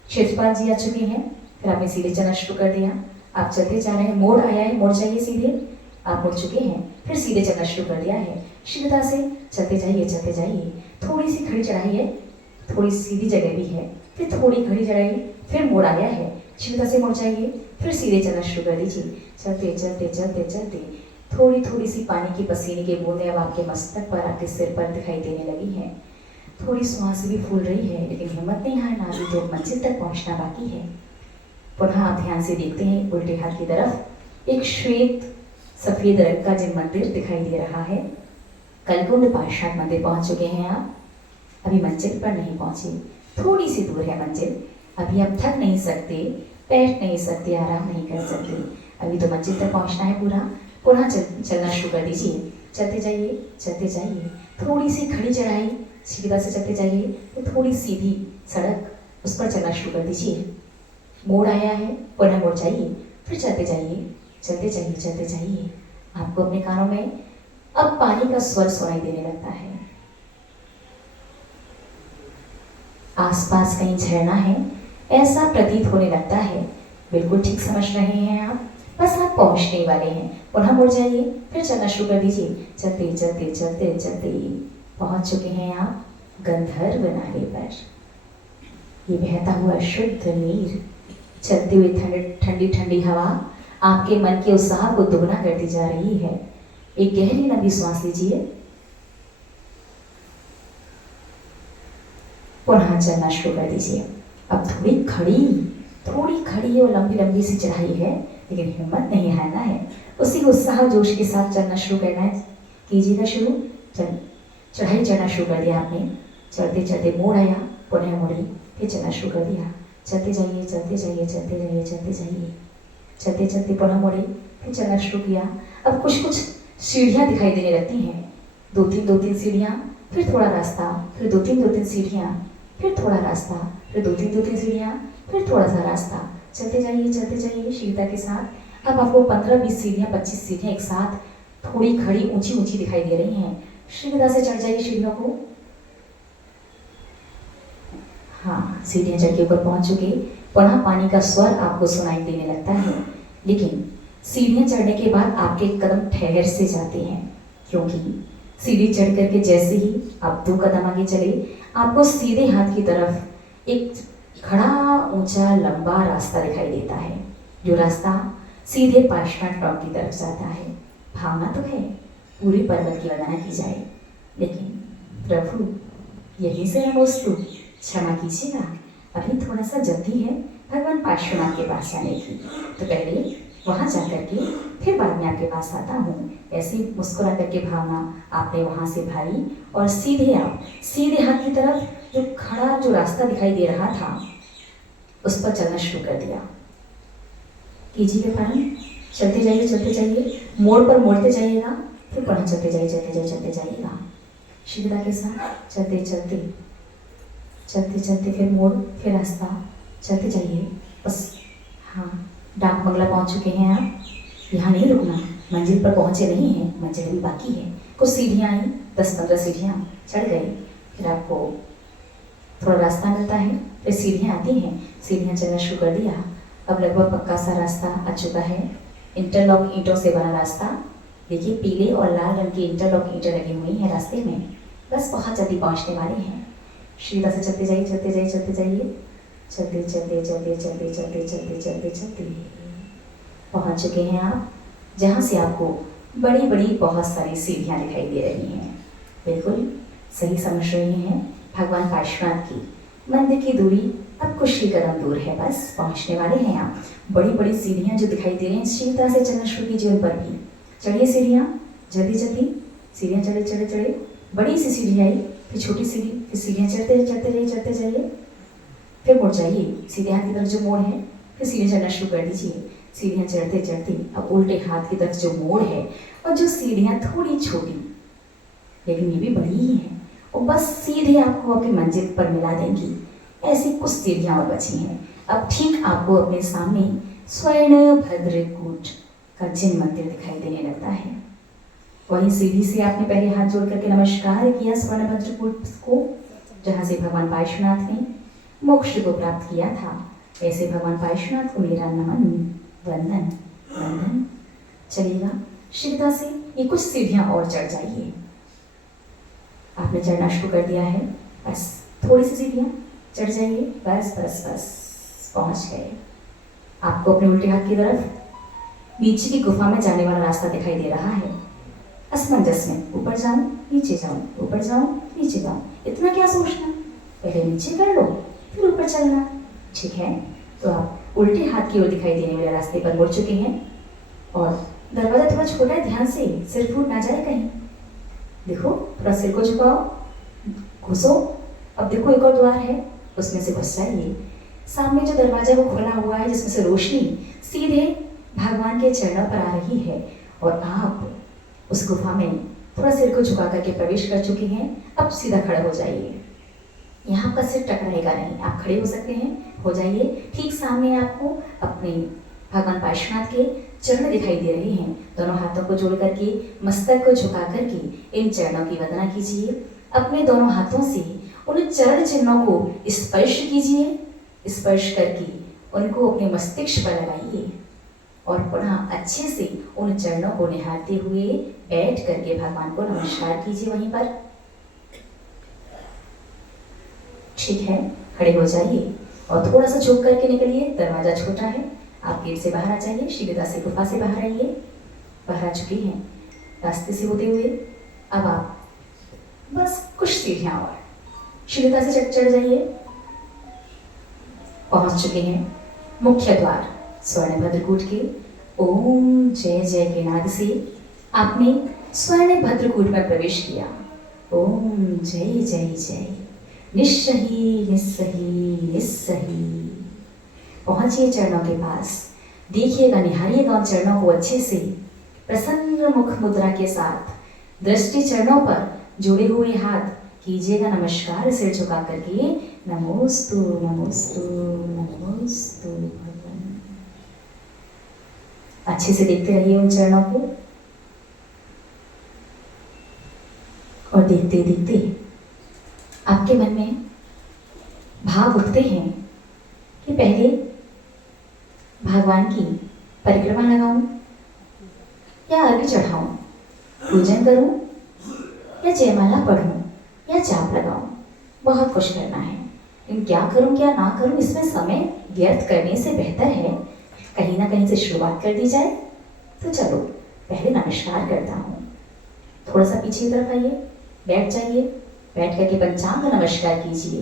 क्षेत्रपाल जी आ चुके हैं, फिर आपने सीधे चलना शुरू कर दिया। आप चलते जा रहे हैं, मोड़ आया है, मोड़ जाइए सीधे, आप मुड़ चुके हैं, फिर सीधे चलना शुरू कर दिया है। शीघ्रता से चलते जाइए, चलते जाइए। थोड़ी सी खड़ी चढ़ाई है, थोड़ी सीधी जगह भी है, फिर थोड़ी खड़ी चढ़ाई, फिर मोड़ आया है, शीघ्रता से मुड़ जाइए, फिर सीधे चलना शुरू कर दीजिए। चलते चलते चलते चलते थोड़ी थोड़ी सी पानी की पसीने की बूंदें अब आपके मस्तक पर, आपके सिर पर दिखाई देने लगी हैं। थोड़ी श्वास भी फूल रही है, लेकिन हिम्मत नहीं हारना, अभी तो मंजिल तक पहुंचना बाकी है। पुनः आप ध्यान से देखते हैं उल्टे हाथ की तरफ एक श्वेत सफेद रंग का जिन मंदिर दिखाई दे रहा है। कलकुंड पाषाण मंदिर पहुंच चुके हैं आप। अभी मंजिल पर नहीं पहुंचे, थोड़ी सी दूर है मंजिल। अभी आप थक नहीं सकते, बैठ नहीं सकते, आराम नहीं कर सकते, अभी तो मंजिल तक पहुंचना है पूरा। पुनः चलना शुरू कर दीजिए, चलते जाइए, चलते जाइए। थोड़ी सी खड़ी चढ़ाई, सीधा से चलते जाइए, तो थोड़ी सीधी सड़क, उस पर चलना शुरू कर दीजिए। मोड़ आया है, पुनः मुड़ जाइए, फिर चलते जाइए, चलते जाइए, चलते जाइए। आपको अपने कानों में अब पानी का स्वर सुनाई देने लगता है। आसपास कहीं झरना है ऐसा प्रतीत होने लगता है। बिल्कुल ठीक समझ रहे हैं आप, बस आप पहुंचने वाले हैं। पुनः मुड़ जाइए, फिर चलना शुरू कर दीजिए। चलते चलते चलते चलते पहुंच चुके हैं आप गंधर्व नाले पर। ये बहता हुआ शुद्ध नीर, चलती हुई ठंडी ठंडी हवा आपके मन के उत्साह को दुगना करती जा रही है। एक गहरी लंबी सांस लीजिए, पुनः चलना शुरू कर दीजिए। अब थोड़ी खड़ी और लंबी लंबी सी चढ़ाई है, लेकिन हिम्मत नहीं हारना है। उसी उत्साह जोश के साथ चलना शुरू करना है। कीजिएगा शुरू। चढ़ाई चढ़ना शुरू कर दिया आपने। चलते चलते मोड़ आया, पुनः मुड़ी, फिर चलना शुरू कर दिया। चलते जाइए चलते जाइए चलते जाइए चलते जाइए, चलते चलते पुनः मुड़ी, फिर चलना शुरू किया। अब कुछ सीढ़ियाँ दिखाई देने लगती हैं। दो तीन सीढ़ियाँ, फिर थोड़ा रास्ता, फिर दो तीन सीढ़ियाँ, फिर थोड़ा रास्ता, फिर दो तीन सीढ़ियाँ, फिर थोड़ा सा रास्ता। चलते जाइए शीघ्रता के साथ। अब आपको 15-20 सीढ़ियाँ, 25 सीढ़ियाँ एक साथ थोड़ी खड़ी ऊंची दिखाई दे रही हैं। शीघ्रता से चढ़ जाइए सीढ़ियों को। हाँ, सीढ़ियाँ चढ़ के ऊपर पहुंच चुके। पुनः पानी का स्वर आपको सुनाई देने लगता है, लेकिन सीढ़ियाँ चढ़ने के बाद आपके कदम ठहर से जाते हैं, क्योंकि सीढ़ी चढ़ करके जैसे ही आप 2 कदम आगे चले, आपको सीधे हाथ की तरफ एक खड़ा ऊंचा लंबा रास्ता दिखाई देता है, जो रास्ता सीधे पार्श्वनाथ टॉप की तरफ जाता है। भावना तो है पूरी पर्वत की वंदना की जाए, लेकिन प्रभु यहीं से हम उस्तु, क्षमा कीजिएगा, अभी थोड़ा सा जल्दी है भगवान पार्श्वनाथ के पास जाने की, तो पहले वहाँ जा करके फिर बाद में आपके पास आता हूँ। ऐसे मुस्कुरा करके भावना आपने वहाँ से भाई और सीधे हाथ की तरफ जो खड़ा जो रास्ता दिखाई दे रहा था उस पर चलना शुरू कर दिया। कीजिए प्रारंभ। चलते जाइए, मोड़ पर मोड़ते जाइएगा, फिर पुनः चलते जाइएगा शीघ्रता के साथ। चलते चलते फिर मोड़, फिर रास्ता, चलते जाइए बस। हाँ, डाक बंगला पहुंच चुके हैं आप। यहाँ नहीं रुकना, मंजिल पर पहुंचे नहीं हैं, मंजिल भी बाकी है। कुछ सीढ़ियाँ आई, 10-15 सीढ़ियाँ चढ़ गए, फिर आपको थोड़ा रास्ता मिलता है, फिर सीढ़ियाँ आती हैं, सीढ़ियाँ चलना शुरू कर दिया। अब लगभग पक्का सा रास्ता आ चुका है, इंटरलॉक ईंटों से बना रास्ता। देखिए पीले और लाल रंग की इंटरलॉक ईंटें लगी हुई हैं रास्ते में, बस बहुत जल्दी पहुँचने वाले हैं। सीधा से चलते जाइए, चलते पहुंच चुके हैं आप, जहां से आपको बड़ी बहुत सारी सीढ़ियां दिखाई दे रही हैं। बिल्कुल सही समझ रहे हैं, भगवान पार्श्वनाथ की मंदिर की दूरी अब कुछ ही कदम दूर है, बस पहुंचने वाले हैं आप। बड़ी सीढ़ियां जो दिखाई दे रही हैं, शीघ्रता से चलना शुरू कीजिए, उन पर भी चढ़िए सीढ़ियाँ, जल्दी सीढ़ियाँ चढ़े। बड़ी सी सीढ़ी आई, फिर छोटी सीढ़ी, फिर सीढ़ियाँ चढ़ते जाइए, फिर मुड़ जाइए। सीधे हाथ की तरफ जो मोड़ है, फिर सीढ़ियाँ चढ़ना शुरू कर दीजिए। सीढ़ियाँ चढ़ते अब उल्टे हाथ की तरफ जो मोड़ है, और जो सीढ़ियाँ थोड़ी छोटी लेकिन ये भी बड़ी ही हैं, और बस सीधे आपको अपनी मंजिल पर मिला देंगी। ऐसी कुछ सीढ़ियाँ और बची हैं। अब ठीक आपको अपने सामने स्वर्ण भद्रकूट का जिन मंदिर दिखाई देने लगता है। वहीं सीढ़ी से आपने पहले हाथ जोड़ करके नमस्कार किया स्वर्ण भद्रकूट को, जहाँ से भगवान पार्श्वनाथ ने मोक्ष को प्राप्त किया था। ऐसे भगवान पार्श्वनाथ को मेरा नमन, वंदन। चलिएगा शीघ्रता से ये कुछ सीढ़ियाँ और चढ़ जाइए। आपने चढ़ना शुरू कर दिया है, बस थोड़ी सी सीढ़ियाँ चढ़ जाइए, बस पहुँच गए। आपको अपने उल्टे हाथ की तरफ नीचे की गुफा में जाने वाला रास्ता दिखाई दे रहा है। असमंजस में ऊपर जाऊं नीचे जाऊं, ऊपर जाऊं नीचे जाऊं, इतना क्या सोचना, पहले नीचे कर लो फिर ऊपर चलना। ठीक है, तो आप उल्टे हाथ की ओर दिखाई देने वाले रास्ते पर मुड़ चुके हैं, और दरवाजा थोड़ा छोटा है, ध्यान से सिर फूट ना जाए कहीं। देखो थोड़ा सिर को झुकाओ, घुसो। अब देखो एक और द्वार है, उसमें से घुस जाइए। सामने जो दरवाजा वो खुला हुआ है, जिसमें से रोशनी सीधे भगवान के चरणों पर आ रही है, और आप उस गुफा में थोड़ा सिर को झुका करके प्रवेश कर चुके हैं। अब सीधा खड़े हो जाइए, यहाँ पर सिर टकराएगा नहीं, आप खड़े हो सकते हैं, हो जाइए। ठीक सामने आपको अपने भगवान पार्श्वनाथ के चरण दिखाई दे रहे हैं। दोनों हाथों को जोड़ करके मस्तक को झुका करके इन चरणों की वंदना कीजिए। अपने दोनों हाथों से उन चरण चिन्हों को स्पर्श कीजिए। स्पर्श करके उनको अपने मस्तिष्क पर लगाइए और पुनः अच्छे से उन चरणों को निहारते हुए बैठ करके भगवान को नमस्कार कीजिए वहीं पर। ठीक है, खड़े हो जाइए और थोड़ा सा झुक करके निकलिए। दरवाजा छोटा है, आप गेट से बाहर आ जाइए, शीघ्रता से गुफा से बाहर आइए। बाहर आ चुके हैं रास्ते से होते हुए। अब आप बस कुछ सीढ़ियां और शीघ्रता से चढ़ जाइए। पहुंच चुके हैं मुख्य द्वार स्वर्ण भद्रकूट के। ओम जय जय के नाद से आपने स्वर्ण भद्रकूट में प्रवेश किया। ओम जय जय जय। निस्सही निस्सही निस्सही। पहुंचिए चरणों के पास, देखिएगा, निहारिएगा उन चरणों को अच्छे से। प्रसन्न मुख मुद्रा के साथ दृष्टि चरणों पर जुड़े हुए हाथ कीजिएगा नमस्कार सिर झुका करके। नमोस्तु नमोस्तु नमोस्तु भगवान। अच्छे से देखते रहिए उन चरणों को और देखते देखते आपके मन में भाव उठते हैं कि पहले भगवान की परिक्रमा लगाऊं या अर्घ्य चढ़ाऊं, पूजन करूं या जयमाला पढ़ूं या जाप लगाऊं। बहुत कुछ करना है, लेकिन क्या करूं क्या ना करूं, इसमें समय व्यर्थ करने से बेहतर है कहीं ना कहीं से शुरुआत कर दी जाए। तो चलो पहले नमस्कार करता हूं। थोड़ा सा पीछे की तरफ आइए, बैठ जाइए। बैठ करके पंचांग नमस्कार कीजिए।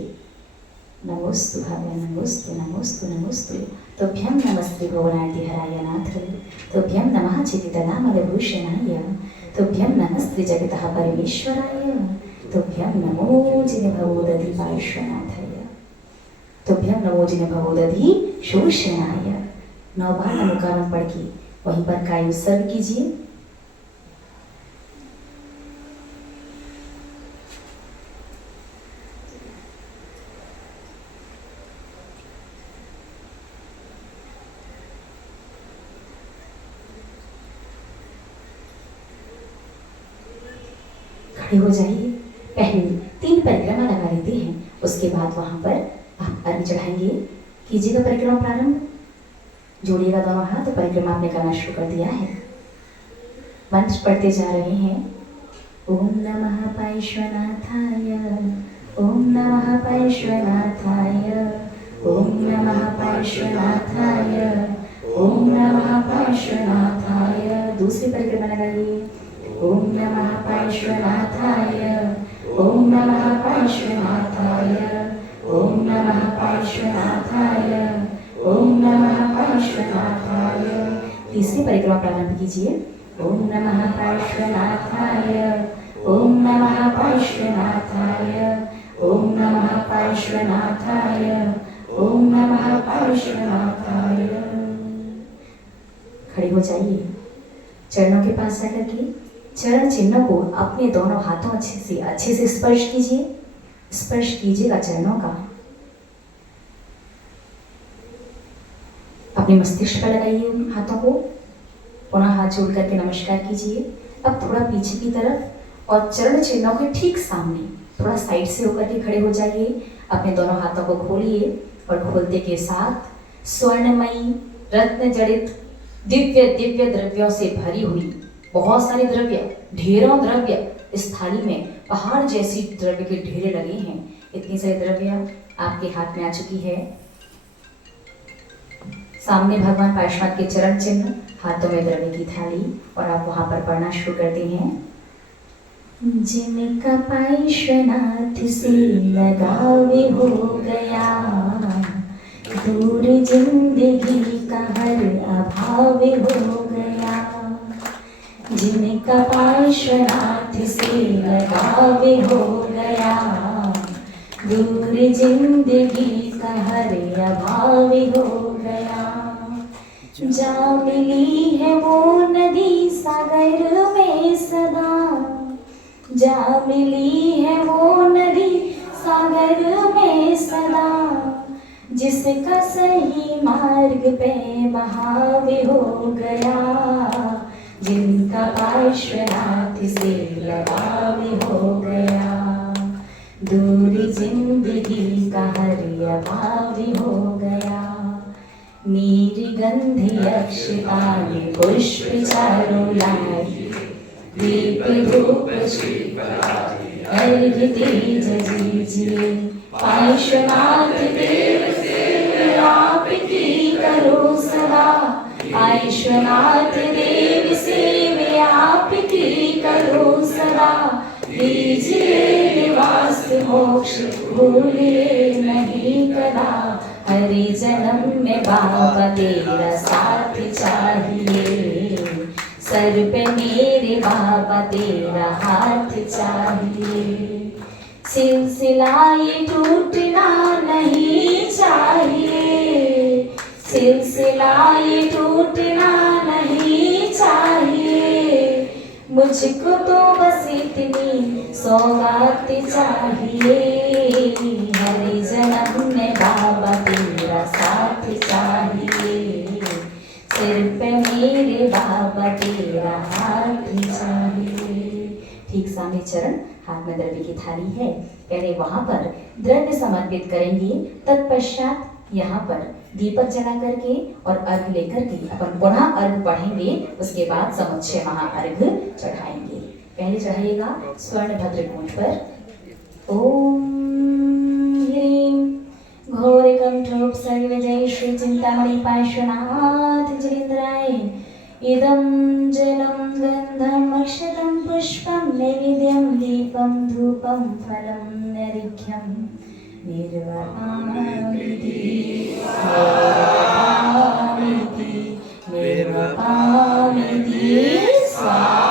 नमोस्तु भगवान नमोस्तु नमोस्तु नमोस्तु। तुभ्यं नमस्ते भुवनादिहराय नाथ। तुभ्यं नमः चितितनामलभूषणाय। तुभ्यं नमस्ते जगतः परमेश्वराय। तुभ्यं नमो जिनभवोदधि पार्श्वनाथाय। तुभ्यं नमो जिनभवोदधि शोषणाय। 9 बार नमोकारण पढ़ के वहीं पर काय उत्सर्ग कीजिए। खड़े हो जाइए। पहले 3 परिक्रमा लगा लेते हैं, उसके बाद वहां पर आप अर्घ्य चढ़ाएंगे। कीजिएगा परिक्रमा प्रारंभ। जोड़िएगा दोनों हाथ। तो परिक्रमा आपने करना शुरू कर दिया है। मंत्र पढ़ते जा रहे हैं। ओम नमः पार्श्वनाथाय। ओम नमः पार्श्वनाथाय। ओम नमः पार्श्वनाथाय। ओम नमः पार्श्वनाथाय। दूसरी परिक्रमा लगाइए। ओम नमः पार्श्वनाथाय। ओम नमः पार्श्वनाथाय। ओम नमः पार्श्वनाथाय। ओम नमः पार्श्वनाथाय। तीसरी परिक्रमा प्रारंभ कीजिए। ओम नमः पार्श्वनाथाय। ओम नमः पार्श्वनाथाय। ओम नमः पार्श्वनाथाय। ओम नमः पार्श्वनाथाय। खड़े हो जाइए। चरणों के पास जाकर के चरण चिन्ह को अपने दोनों हाथों अच्छे से स्पर्श कीजिए। स्पर्श कीजिएगा चरणों का। अपने मस्तिष्क पर लगाइए उन हाथों को। पुनः हाथ जोड़ करके नमस्कार कीजिए। अब थोड़ा पीछे की तरफ और चरण चिन्हों के ठीक सामने थोड़ा साइड से होकर के खड़े हो जाइए। अपने दोनों हाथों को खोलिए और खोलते के साथ स्वर्णमयी रत्न जड़ित दिव्य दिव्य द्रव्यों से भरी हुई बहुत सारे द्रव्य, ढेरों द्रव्य इस थाली में पहाड़ जैसी द्रव्य के ढेरे लगे हैं। इतनी सारी द्रव्य आपके हाथ में आ चुकी है। सामने भगवान पार्श्वनाथ के चरण चिन्ह, हाथों में द्रव्य की थाली और आप वहां पर पढ़ना शुरू करते हैं। जिनका पार्श्वनाथ से लगावे हो गया, दूर जिंदगी का हर अभाव हो गया। जिनका पार्श्वनाथ से लगावे हो गया, दूर जिंदगी का हर अभाव हो गया। जा मिली है वो नदी सागर में सदा, जा मिली है वो नदी सागर में सदा, जिस जिसका सही मार्ग पे बहावे हो गया, जिनका पार्श्वनाथ से लगावे हो गया, दूरी जिंदगी का हर अभावी हो गया। नीरगंधि अक्षतानि पुष्प चारों लाई, दीप धूप अर्घ्य तेज दीजिए। पार्श्वनाथ देव से आपकी करो सदा, पार्श्वनाथ देव से आपकी करो सदा। दीजिए निवास मोक्ष भूलिए नहीं कदा, हरि जन्म में बाबा तेरा साथ चाहिए, सर पे मेरे बाबा तेरा हाथ चाहिए। सिलसिला ये टूटना नहीं चाहिए, सिलसिला ये टूटना नहीं चाहिए। मुझको तो बस इतनी सौगात चाहिए, हर जन्म में बाबा तेरा साथ चाहिए, सिर पे मेरे बाबा तेरा हाथ चाहिए। ठीक सामने चरण, हाथ में द्रव्य की थाली है, पहले वहां पर द्रव्य समर्पित करेंगे, तत्पश्चात यहाँ पर दीपक जला करके और अर्घ लेकर के अपन पुनः अर्घ पढ़ेंगे, उसके बाद समुच्चय महाअर्घ चढ़ाएंगे। पहले चढ़ाइएगा स्वर्ण भद्र कुंज पर। ओम ह्रीं घोरकंठोप सर्वजय श्री चिंतामणि पार्श्वनाथ जिनेन्द्राय इदं जलं गन्धम् अक्षतं पुष्पं नैवेद्यं दीपं धूपं फलं नैवेद्यं निर्वपामिति स्वाहा।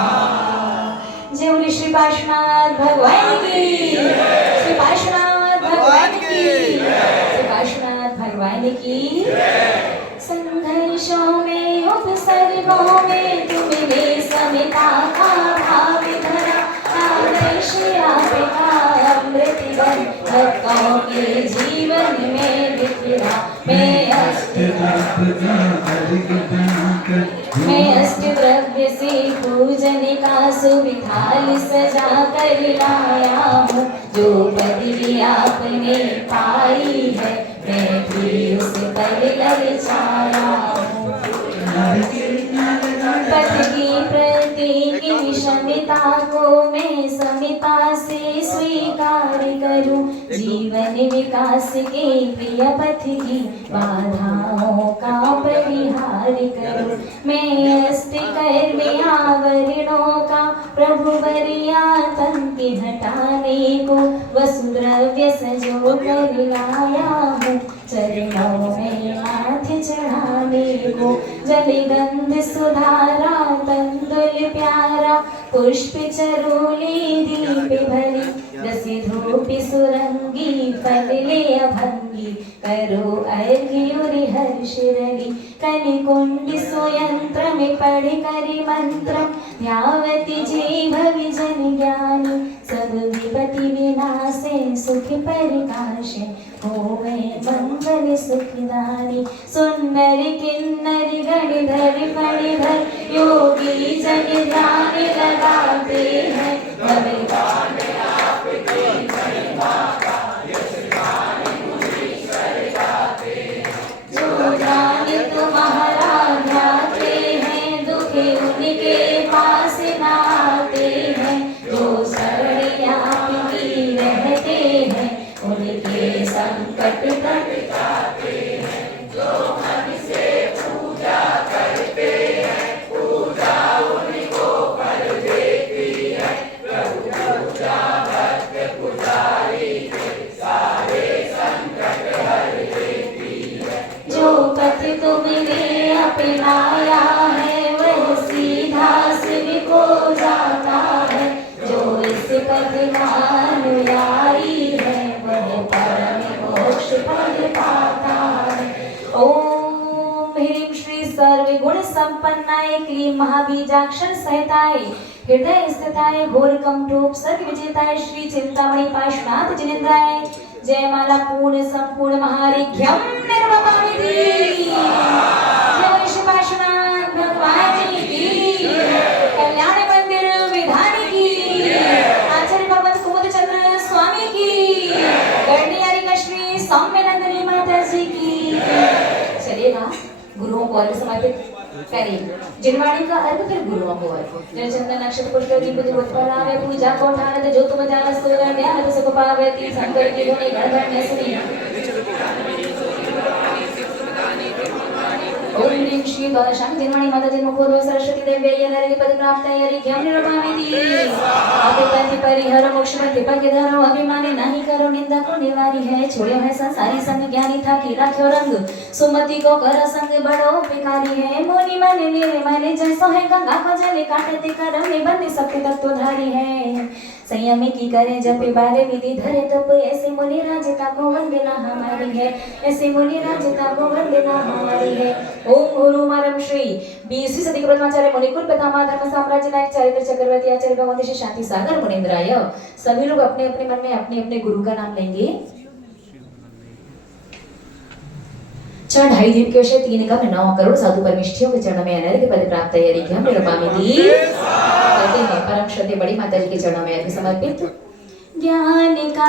जय बोले श्री पार्श्वनाथ भगवान की, श्री पार्श्वनाथ भगवान की, श्री पार्श्वनाथ भगवान की। संघर्षों में उपसर्गों में तुमने समिता का भाव धरा, आदर्श आपका अमृत बन भक्तों के जीवन में बिखरा। मैं अष्टद्रव्य से पूजन का सुविधाल सजा कर लाया हूँ, जो पदवी आपने पाई है मैं भी उस पर ललचाया हूँ। पद की प्रत्येक विषमिता को मैं समिता से स्वीकार करूं, जीवन विकास के प्रिय पथ की बाधाओं का परिहार करूं। मैं अष्टकर्म आवरणों का प्रभु वरिया तंति हटाने को वसुद्रव्य सजो कर लाया हूँ, चरणों में हाथ चढ़ाने को जलगंध सुधारा तंदुल प्यारा, पुष्प चरोली दीप भरी, रसी धूप सुरंगी फल ले अभंगी, करो अर्घ्य हर्ष रवि। कलिकुंड सुयंत्र में पढ़ कर मंत्र, ध्यावती जीव विजन ज्ञानी, सब विपति विनाशे सुख प्रकाशे, होवे मंगल सुखदानी। सुंदर किन्नर गणधर फणिधर, योगी जन ध्यान लगाते हैं, जो ध्यान तुम्हारा ध्याते हैं, दुखे उनके पास नाते हैं, जो शरण आपकी रहते हैं, उनके संकट कट जाते हैं। जो मन से पूजा करते हैं, पूजा उनको फल देती है, संपन्नाय क्लीं महाबीजाक्षर सहिताय हृदय स्थिताय घोर कमठोप सर्ग विजेताय श्री चिंतामणि पार्श्वनाथ जिनेन्द्राय जय माला पूर्ण संपूर्ण महारिघ्यम निर्वपामिति। जय ऋषि पार्श्वनाथ भगवान की, कल्याण मंदिर विधान की, आचार्य भगवत कुमुद चंद्र स्वामी की, गणनियारी कश्मी सौम्य नंदिनी माता जी की। चलिएगा गुरुओं को अर्घ समर्पित करें। जिनवाणी का अर्घ फिर गुरुओं को अर्घ। निर्चंदन नक्षत्र पुष्प दीप ज्योत परावे पूजा को ठानत जो तुम जान सोलर ध्यान सुख पावे ती शंकर की धुनि घर घर में सुनी। ओम ह्रीं श्री द्वादशांग जिनवाणी माता जी मुखोद्भव सरस्वती देवी यनरि पद प्राप्त यरि ज्ञान निरपामिति। अभिपति परिहर मोक्ष में कृपा के धरो अभिमानी नहीं करो निंदा को निवारी है। छोड़ो है संसारी संग ज्ञानी था की राख्यो रंग सुमति को कर संग बड़ो बेकारी है। मोनी माने मेरे माने जैसो है गंगा को जले काटते करम में बंदी शक्ति तत्वधारी है। संयमी की करे जपे बारे विधि धरे तप ऐसे मुनि राजता को वंदना हमारी है। ऐसे मुनि राजता को वंदना हमारी है। ओम गुरु मारम श्री 20वीं सदी के ब्रह्माचार्य मुनिकुल पितामह धर्म साम्राज्य नायक चारित्र चक्रवर्ती आचार्य भगवती श्री शांति सागर मुनीन्द्राय। सभी लोग अपने अपने मन में अपने अपने गुरु का नाम लेंगे। 4-2.5 दिन के वर्ष 3 का 9 करोड़ साधु परमेष्ठियों के चरणों में अनर्घ्य पद प्राप्त यरिघ्यम निरपामिति। कहते हैं परम श्रद्धेय बड़ी माता जी के चरणों में अर्घ्य समर्पित। ज्ञान का